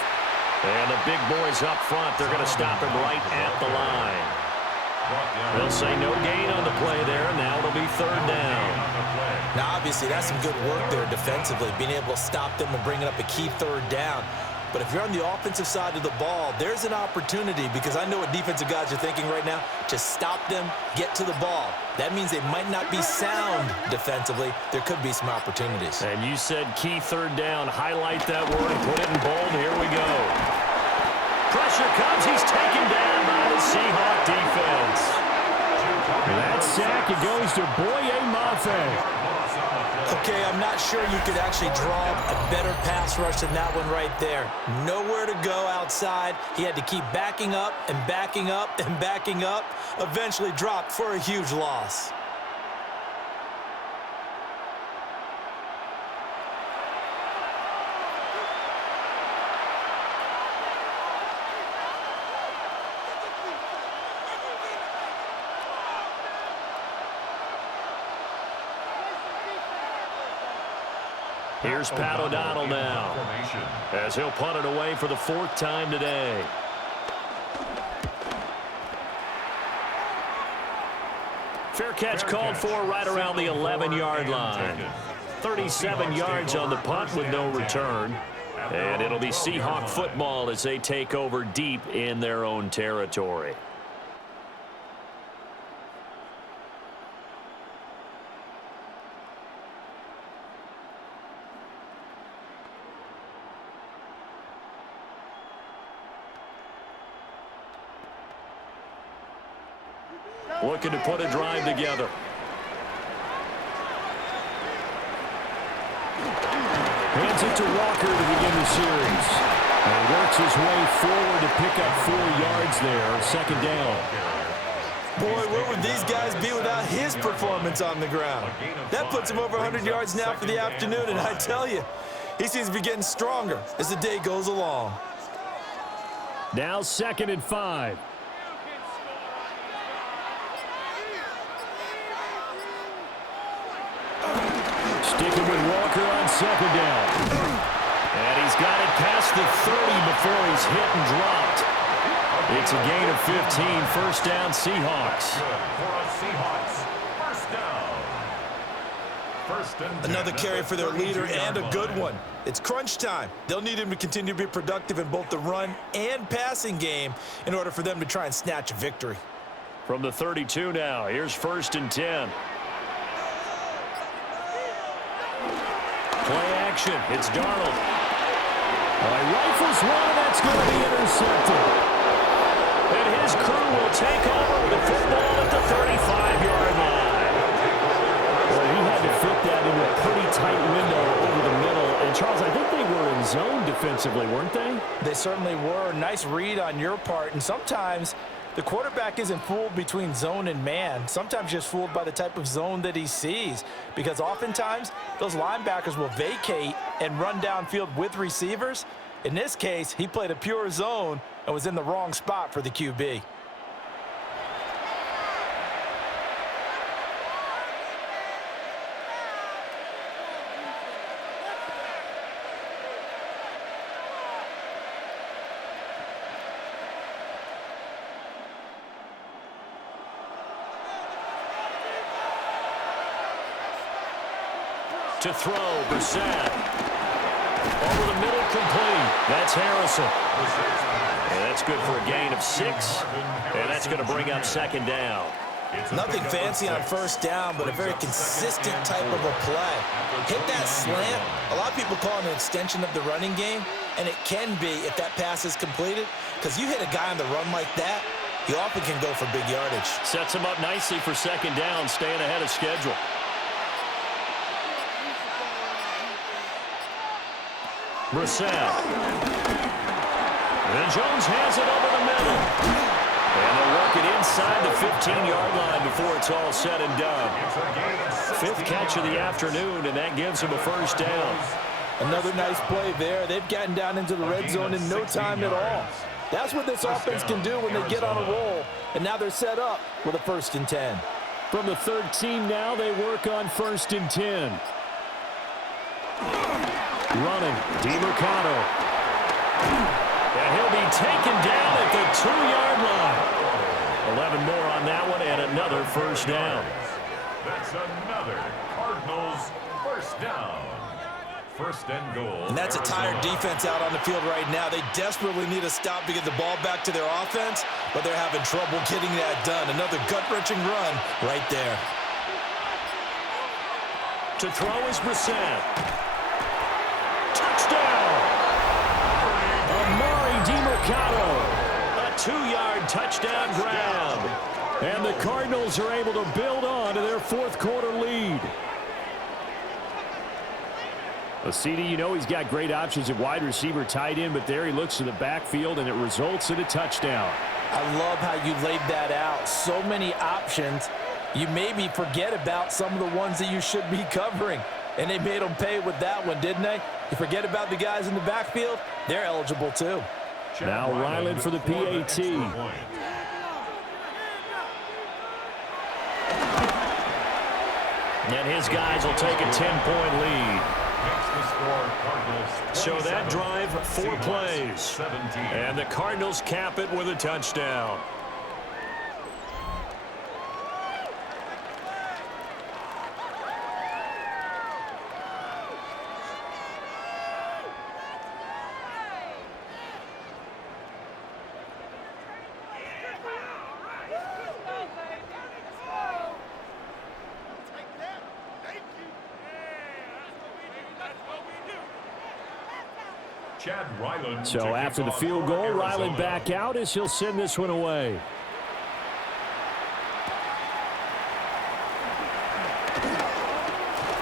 And the big boys up front, they're going to stop him right at the line. They'll say no gain on the play there. Now it'll be third down. Now, obviously, that's some good work there defensively, being able to stop them and bringing up a key third down. But if you're on the offensive side of the ball, there's an opportunity, because I know what defensive guys are thinking right now. Just stop them, get to the ball. That means they might not be sound defensively. There could be some opportunities. And you said key third down. Highlight that word and put it in bold. Here we go. Pressure comes. He's taken down by the Seahawk defense. That sack, it goes to Boye Mafe. Okay, I'm not sure you could actually draw a better pass rush than that one right there. Nowhere to go outside. He had to keep backing up and backing up and backing up. Eventually dropped for a huge loss. Here's Pat O'Donnell now, as he'll punt it away for the fourth time today. Fair catch called for right around the 11-yard line. 37 yards on the punt with no return. And it'll be Seahawk football as they take over deep in their own territory. Looking to put a drive together. Hands it to Walker to begin the series. And works his way forward to pick up 4 yards there. Second down. Boy, where would these guys be without his performance on the ground? That puts him over 100 yards now for the afternoon, and I tell you, he seems to be getting stronger as the day goes along. Now 2nd and 5. Sticking with Walker on 2nd down. And he's got it past the 30 before he's hit and dropped. It's a gain of 15. First down, Seahawks. Another carry for their leader, and a good one. It's crunch time. They'll need him to continue to be productive in both the run and passing game in order for them to try and snatch a victory. From the 32 now, here's 1st and 10. Play action. It's Darnold. Rifles one, that's going to be intercepted. And his crew will take over with the football at the 35-yard line. Well, he had to fit that into a pretty tight window over the middle. And, Charles, I think they were in zone defensively, weren't they? They certainly were. Nice read on your part. And sometimes the quarterback isn't fooled between zone and man. Sometimes just fooled by the type of zone that he sees. Because oftentimes, those linebackers will vacate and run downfield with receivers. In this case, he played a pure zone and was in the wrong spot for the QB. To throw, Brissett. Over the middle, complete. That's Harrison. And that's good for a gain of 6. And that's going to bring up 2nd down. Nothing fancy on 1st down, but a very consistent type of a play. Hit that slant. A lot of people call it an extension of the running game, and it can be if that pass is completed, because you hit a guy on the run like that, he often can go for big yardage. Sets him up nicely for second down, staying ahead of schedule. Brissett. And Jones has it over the middle. And they'll work it inside the 15-yard line before it's all said and done. Fifth catch of the afternoon, and that gives him a first down. Another nice play there. They've gotten down into the red zone in no time at all. That's what this offense can do when they get on a roll. And now they're set up with a 1st and 10. From the 13 now, they work on 1st and 10. Running, DeMercado. And he'll be taken down at the 2-yard line. 11 more on that one, and another first down. That's another Cardinals first down. 1st and goal. And that's a tired defense out on the field right now. They desperately need a stop to get the ball back to their offense, but they're having trouble getting that done. Another gut-wrenching run right there. To throw is Brissett. Touchdown! Amari DeMercado. A 2-yard touchdown grab. And the Cardinals are able to build on to their 4th quarter lead. A CD, you know he's got great options at wide receiver, tight end, but there he looks to the backfield, and it results in a touchdown. I love how you laid that out. So many options. You maybe forget about some of the ones that you should be covering. And they made them pay with that one, didn't they? You forget about the guys in the backfield, they're eligible too. Now Ryland for the PAT. And his guys will take a 10-point lead. So that drive, 4 plays. And the Cardinals cap it with a touchdown. So after the field goal, Ryland back out as he'll send this one away.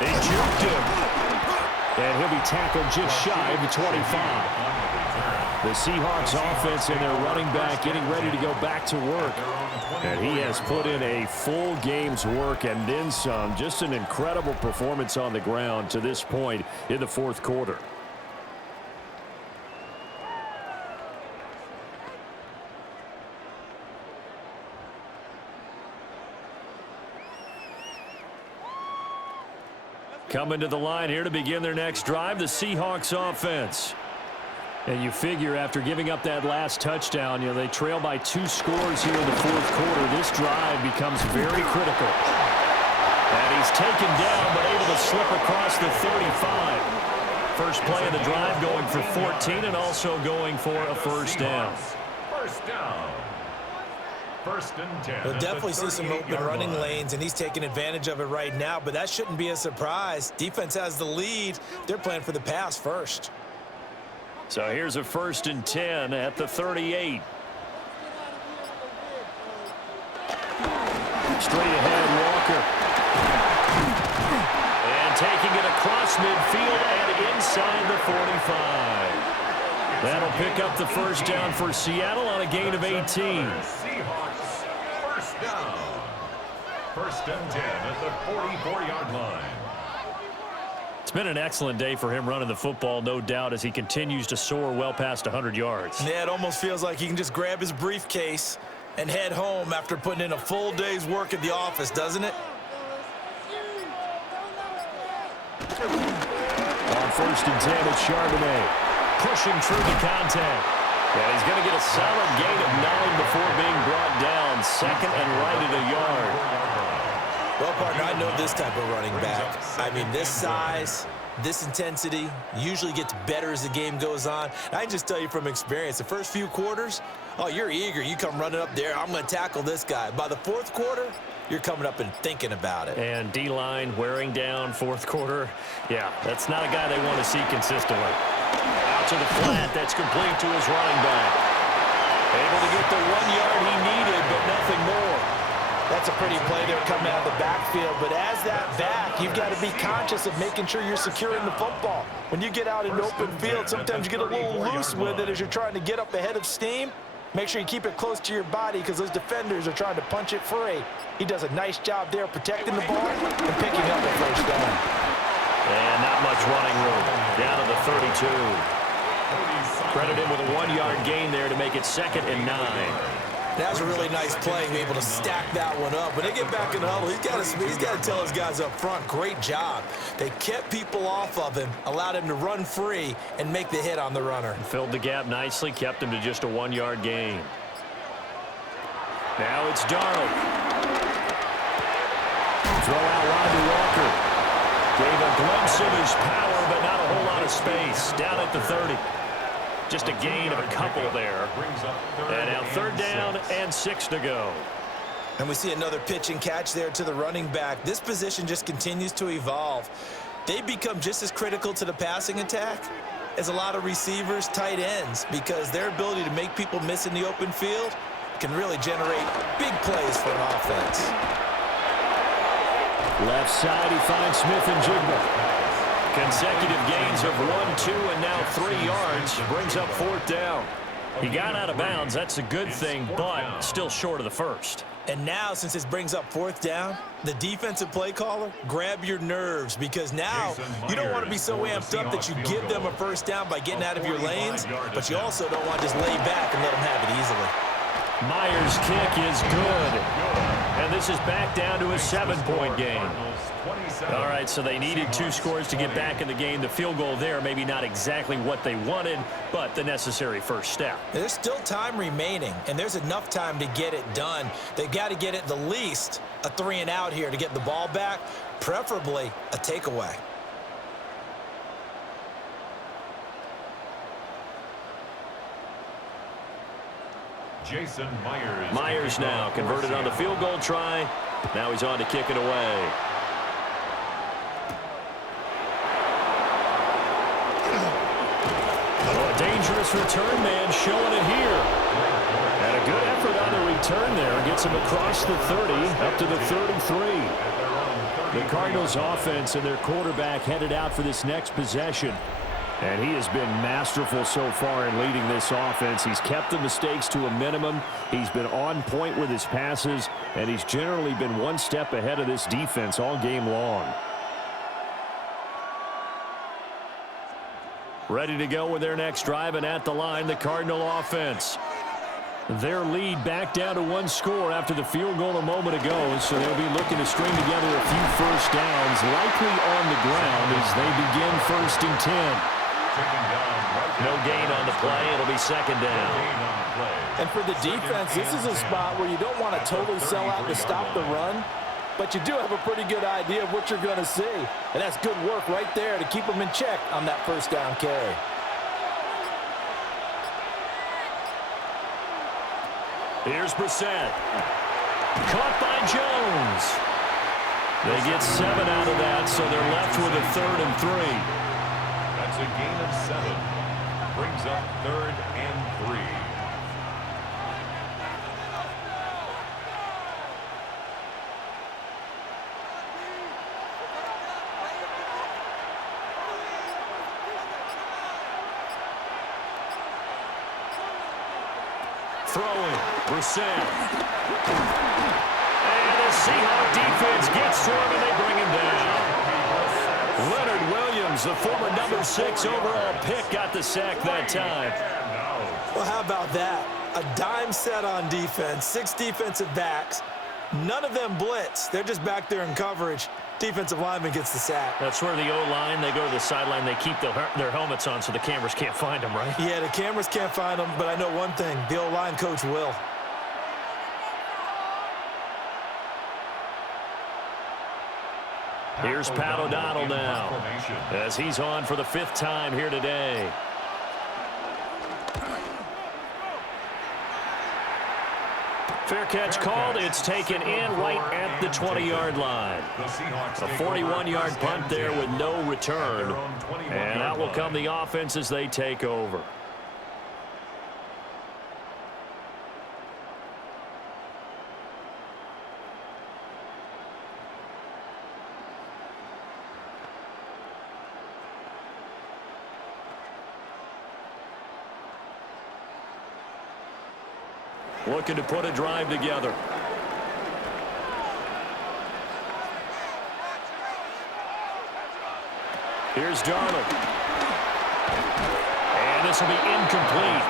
They juked him. And he'll be tackled just shy of the 25. The Seahawks offense and their running back getting ready to go back to work. And he has put in a full game's work and then some. Just an incredible performance on the ground to this point in the 4th quarter. Coming to the line here to begin their next drive, the Seahawks offense. And you figure after giving up that last touchdown, you know, they trail by 2 scores here in the 4th quarter. This drive becomes very critical. And he's taken down but able to slip across the 35. First play of the drive going for 14 and also going for a first down. First down. 1st and 10. We'll definitely see some open running lanes, and he's taking advantage of it right now, but that shouldn't be a surprise. Defense has the lead. They're playing for the pass first. So here's a 1st and 10 at the 38. Straight ahead, Walker. And taking it across midfield and inside the 45. That'll pick up the first down for Seattle on a gain of 18. Seahawks first down. 1st and 10 at the 44-yard line. It's been an excellent day for him running the football, no doubt, as he continues to soar well past 100 yards. Yeah, it almost feels like he can just grab his briefcase and head home after putting in a full day's work at the office, doesn't it? On 1st and 10, it's Charbonnet. Pushing through the contact. And he's going to get a solid gain of 9 before being brought down. 2nd and right at a yard. Well, partner, I know this type of running back. I mean, this size, this intensity usually gets better as the game goes on. I can just tell you from experience, the first few quarters, oh, you're eager. You come running up there, I'm going to tackle this guy. By the 4th quarter, you're coming up and thinking about it. And D-line wearing down 4th quarter. Yeah, that's not a guy they want to see consistently. Out to the flat, that's complete to his running back. Able to get the 1 yard he needed, but nothing more. That's a pretty play there coming out of the backfield, but as that back, you've got to be conscious of making sure you're securing the football. When you get out in open field, sometimes you get a little loose with it as you're trying to get up ahead of steam. Make sure you keep it close to your body because those defenders are trying to punch it free. He does a nice job there protecting the ball and picking up the first down. And not much running room. Down to the 32. Credit him with a 1 yard gain there to make it 2nd and 9. That was a really nice play, able to stack that one up. When they get back in the huddle, he's got to tell his guys up front, great job. They kept people off of him, allowed him to run free and make the hit on the runner. Filled the gap nicely, kept him to just a 1 yard gain. Now it's Darnold. Throw out wide to Walker. Gave a glimpse of his power, but not a whole lot of space. Down at the 30. Just a gain of a couple there. And now 3rd down and 6 to go. And we see another pitch and catch there to the running back. This position just continues to evolve. They become just as critical to the passing attack as a lot of receivers, tight ends, because their ability to make people miss in the open field can really generate big plays for an offense. Left side, he finds Smith and Jigba. Consecutive gains of 1, 2, and now 3 yards. Brings up 4th down. He got out of bounds. That's a good thing, but still short of the first. And now, since this brings up 4th down, the defensive play caller, grab your nerves, because now you don't want to be so amped up that you give them a first down by getting out of your lanes, but you also don't want to just lay back and let them have it easily. Myers' kick is good. And this is back down to a 7-point game. All right, so they needed 2 scores to get back in the game. The field goal there, maybe not exactly what they wanted, but the necessary first step. There's still time remaining, and there's enough time to get it done. They've got to get at the least a 3 and out here to get the ball back, preferably a takeaway. Jason Myers. Myers now converted on the field goal try. Now he's on to kick it away. Oh, a dangerous return man showing it here. And a good effort on the return there. Gets him across the 30 up to the 33. The Cardinals offense and their quarterback headed out for this next possession. And he has been masterful so far in leading this offense. He's kept the mistakes to a minimum. He's been on point with his passes, and he's generally been one step ahead of this defense all game long. Ready to go with their next drive, and at the line, the Cardinal offense. Their lead back down to 1 score after the field goal a moment ago, so they'll be looking to string together a few first downs, likely on the ground as they begin 1st and 10. No gain on the play. It'll be 2nd down. And for the defense, this is a spot where you don't want to totally sell out to stop the run, but you do have a pretty good idea of what you're going to see. And that's good work right there to keep them in check on that first down carry. Here's Brissett. Caught by Jones. They get 7 out of that, so they're left with a 3rd and 3. That's a gain of 7. Brings up 3rd and 3. Throwing, Brissett. And the Seahawks defense gets to him, and they bring him down. Leonard Williams, the former number 6 overall pick, got the sack that time. Well, how about that? A dime set on defense, 6 defensive backs. None of them blitz. They're just back there in coverage. Defensive lineman gets the sack. That's where the O-line, they go to the sideline, they keep their helmets on so the cameras can't find them, right? Yeah, the cameras can't find them, but I know one thing. The O-line coach will. Here's Pat O'Donnell now as he's on for the 5th time here today. Fair catch called. It's taken in right at the 20-yard line. A 41-yard punt there with no return. And out will come the offense as they take over. looking to put a drive together. Here's Darnold. And this will be incomplete.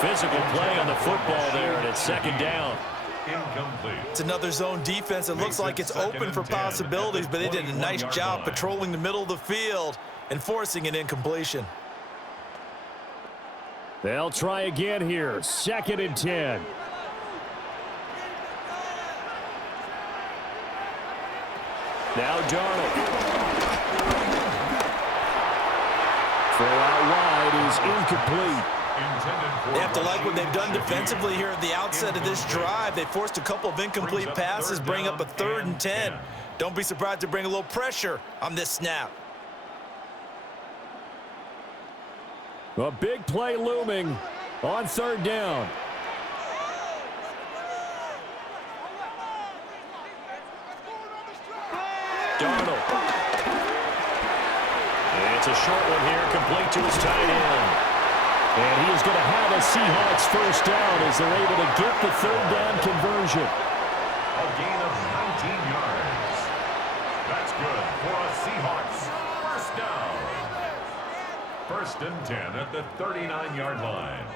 Physical play on the football there, and it's second down. Incomplete. It's another zone defense. It looks like it's open for possibilities, but they did a nice job patrolling the middle of the field and forcing an incompletion. They'll try again here. 2nd and 10. Now Darnold. Throw out wide is incomplete. They have to like what they've done defensively here at the outset of this drive. They forced a couple of incomplete passes, bring up a 3rd and 10. Don't be surprised to bring a little pressure on this snap. A big play looming on 3rd down. Darnold. It's a short one here, complete to his tight end. And he is going to have a Seahawks first down as they're able to get the 3rd down conversion. A gain of 19 yards. That's good for a Seahawks first down. 1st and 10 at the 39-yard line.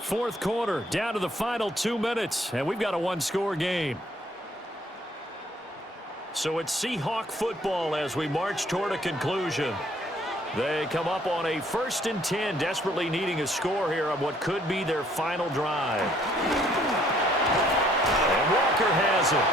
Fourth quarter, down to the final 2 minutes, and we've got a one-score game. So it's Seahawk football as we march toward a conclusion. They come up on a 1st and 10, desperately needing a score here on what could be their final drive. And Walker has it.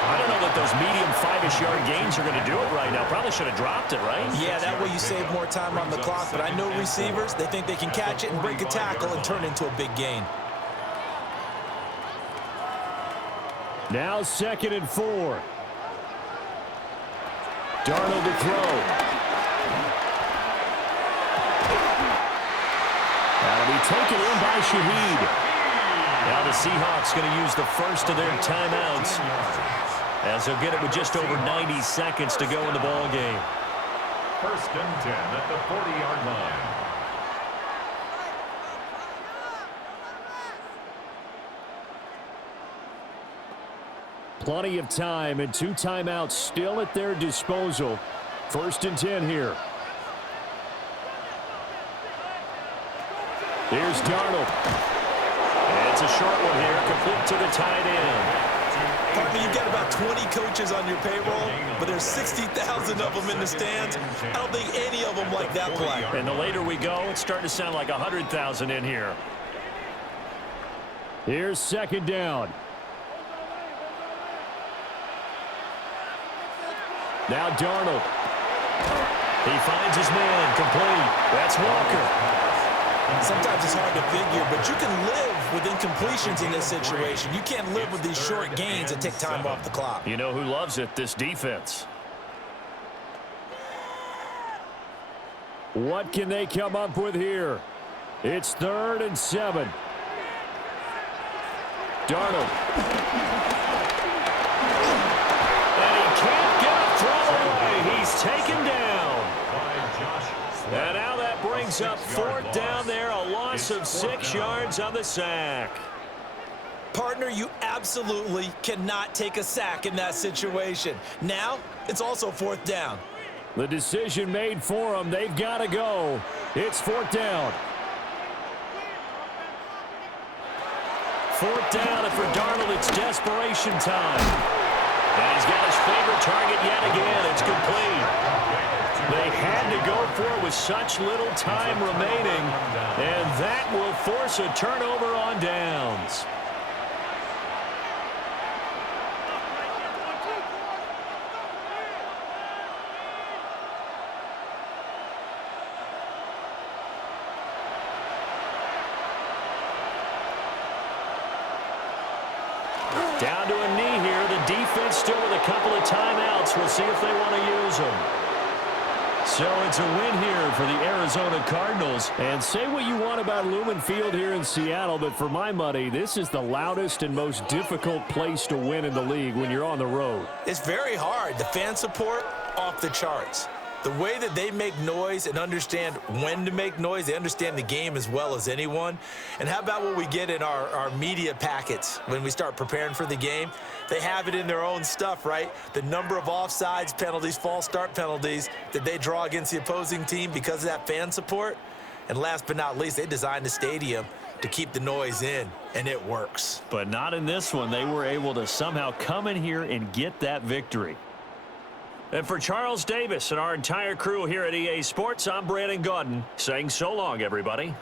I don't know that those medium 5-ish yard gains are going to do it right now. Probably should have dropped it, right? Yeah, that way you save more time on the clock, but I know receivers, they think they can catch it and break a tackle and turn into a big gain. Now 2nd and 4. Darnold to throw. That'll be taken in by Shaheed. Now the Seahawks going to use the first of their timeouts as they'll get it with just over 90 seconds to go in the ball game. 1st and 10 at the 40-yard line. Plenty of time and 2 timeouts still at their disposal. 1st and 10 here. Here's Darnold. It's a short one here, complete to the tight end. Partner, you've got about 20 coaches on your payroll, but there's 60,000 of them in the stands. I don't think any of them like that play. And the later we go, it's starting to sound like 100,000 in here. Here's 2nd down. Now Darnold. He finds his man, complete. That's Walker. Sometimes it's hard to figure, but you can live with incompletions in this situation. You can't live with these short gains that take time off the clock. You know who loves it? This defense. What can they come up with here? It's 3rd and 7. Darnold. And he can't get a throw away. He's taken down. And now that brings up 4th down there, a loss of 6 yards on the sack. Partner, you absolutely cannot take a sack in that situation. Now, it's also 4th down. The decision made for them. They've got to go. It's 4th down. 4th down, and for Darnold, it's desperation time. And he's got his favorite target yet again. It's complete. They had to go for it with such little time remaining, and that will force a turnover on downs. Down to a knee here. The defense still with a couple of timeouts. We'll see if they want to use them. So it's a win here for the Arizona Cardinals. And say what you want about Lumen Field here in Seattle, but for my money, this is the loudest and most difficult place to win in the league when you're on the road. It's very hard. The fan support, off the charts. The way that they make noise and understand when to make noise, they understand the game as well as anyone. And how about what we get in our media packets when we start preparing for the game? They have it in their own stuff, right? The number of offsides penalties, false start penalties that they draw against the opposing team because of that fan support. And last but not least, they designed the stadium to keep the noise in, and it works. But not in this one. They were able to somehow come in here and get that victory. And for Charles Davis and our entire crew here at EA Sports, I'm Brandon Gaudin saying so long, everybody.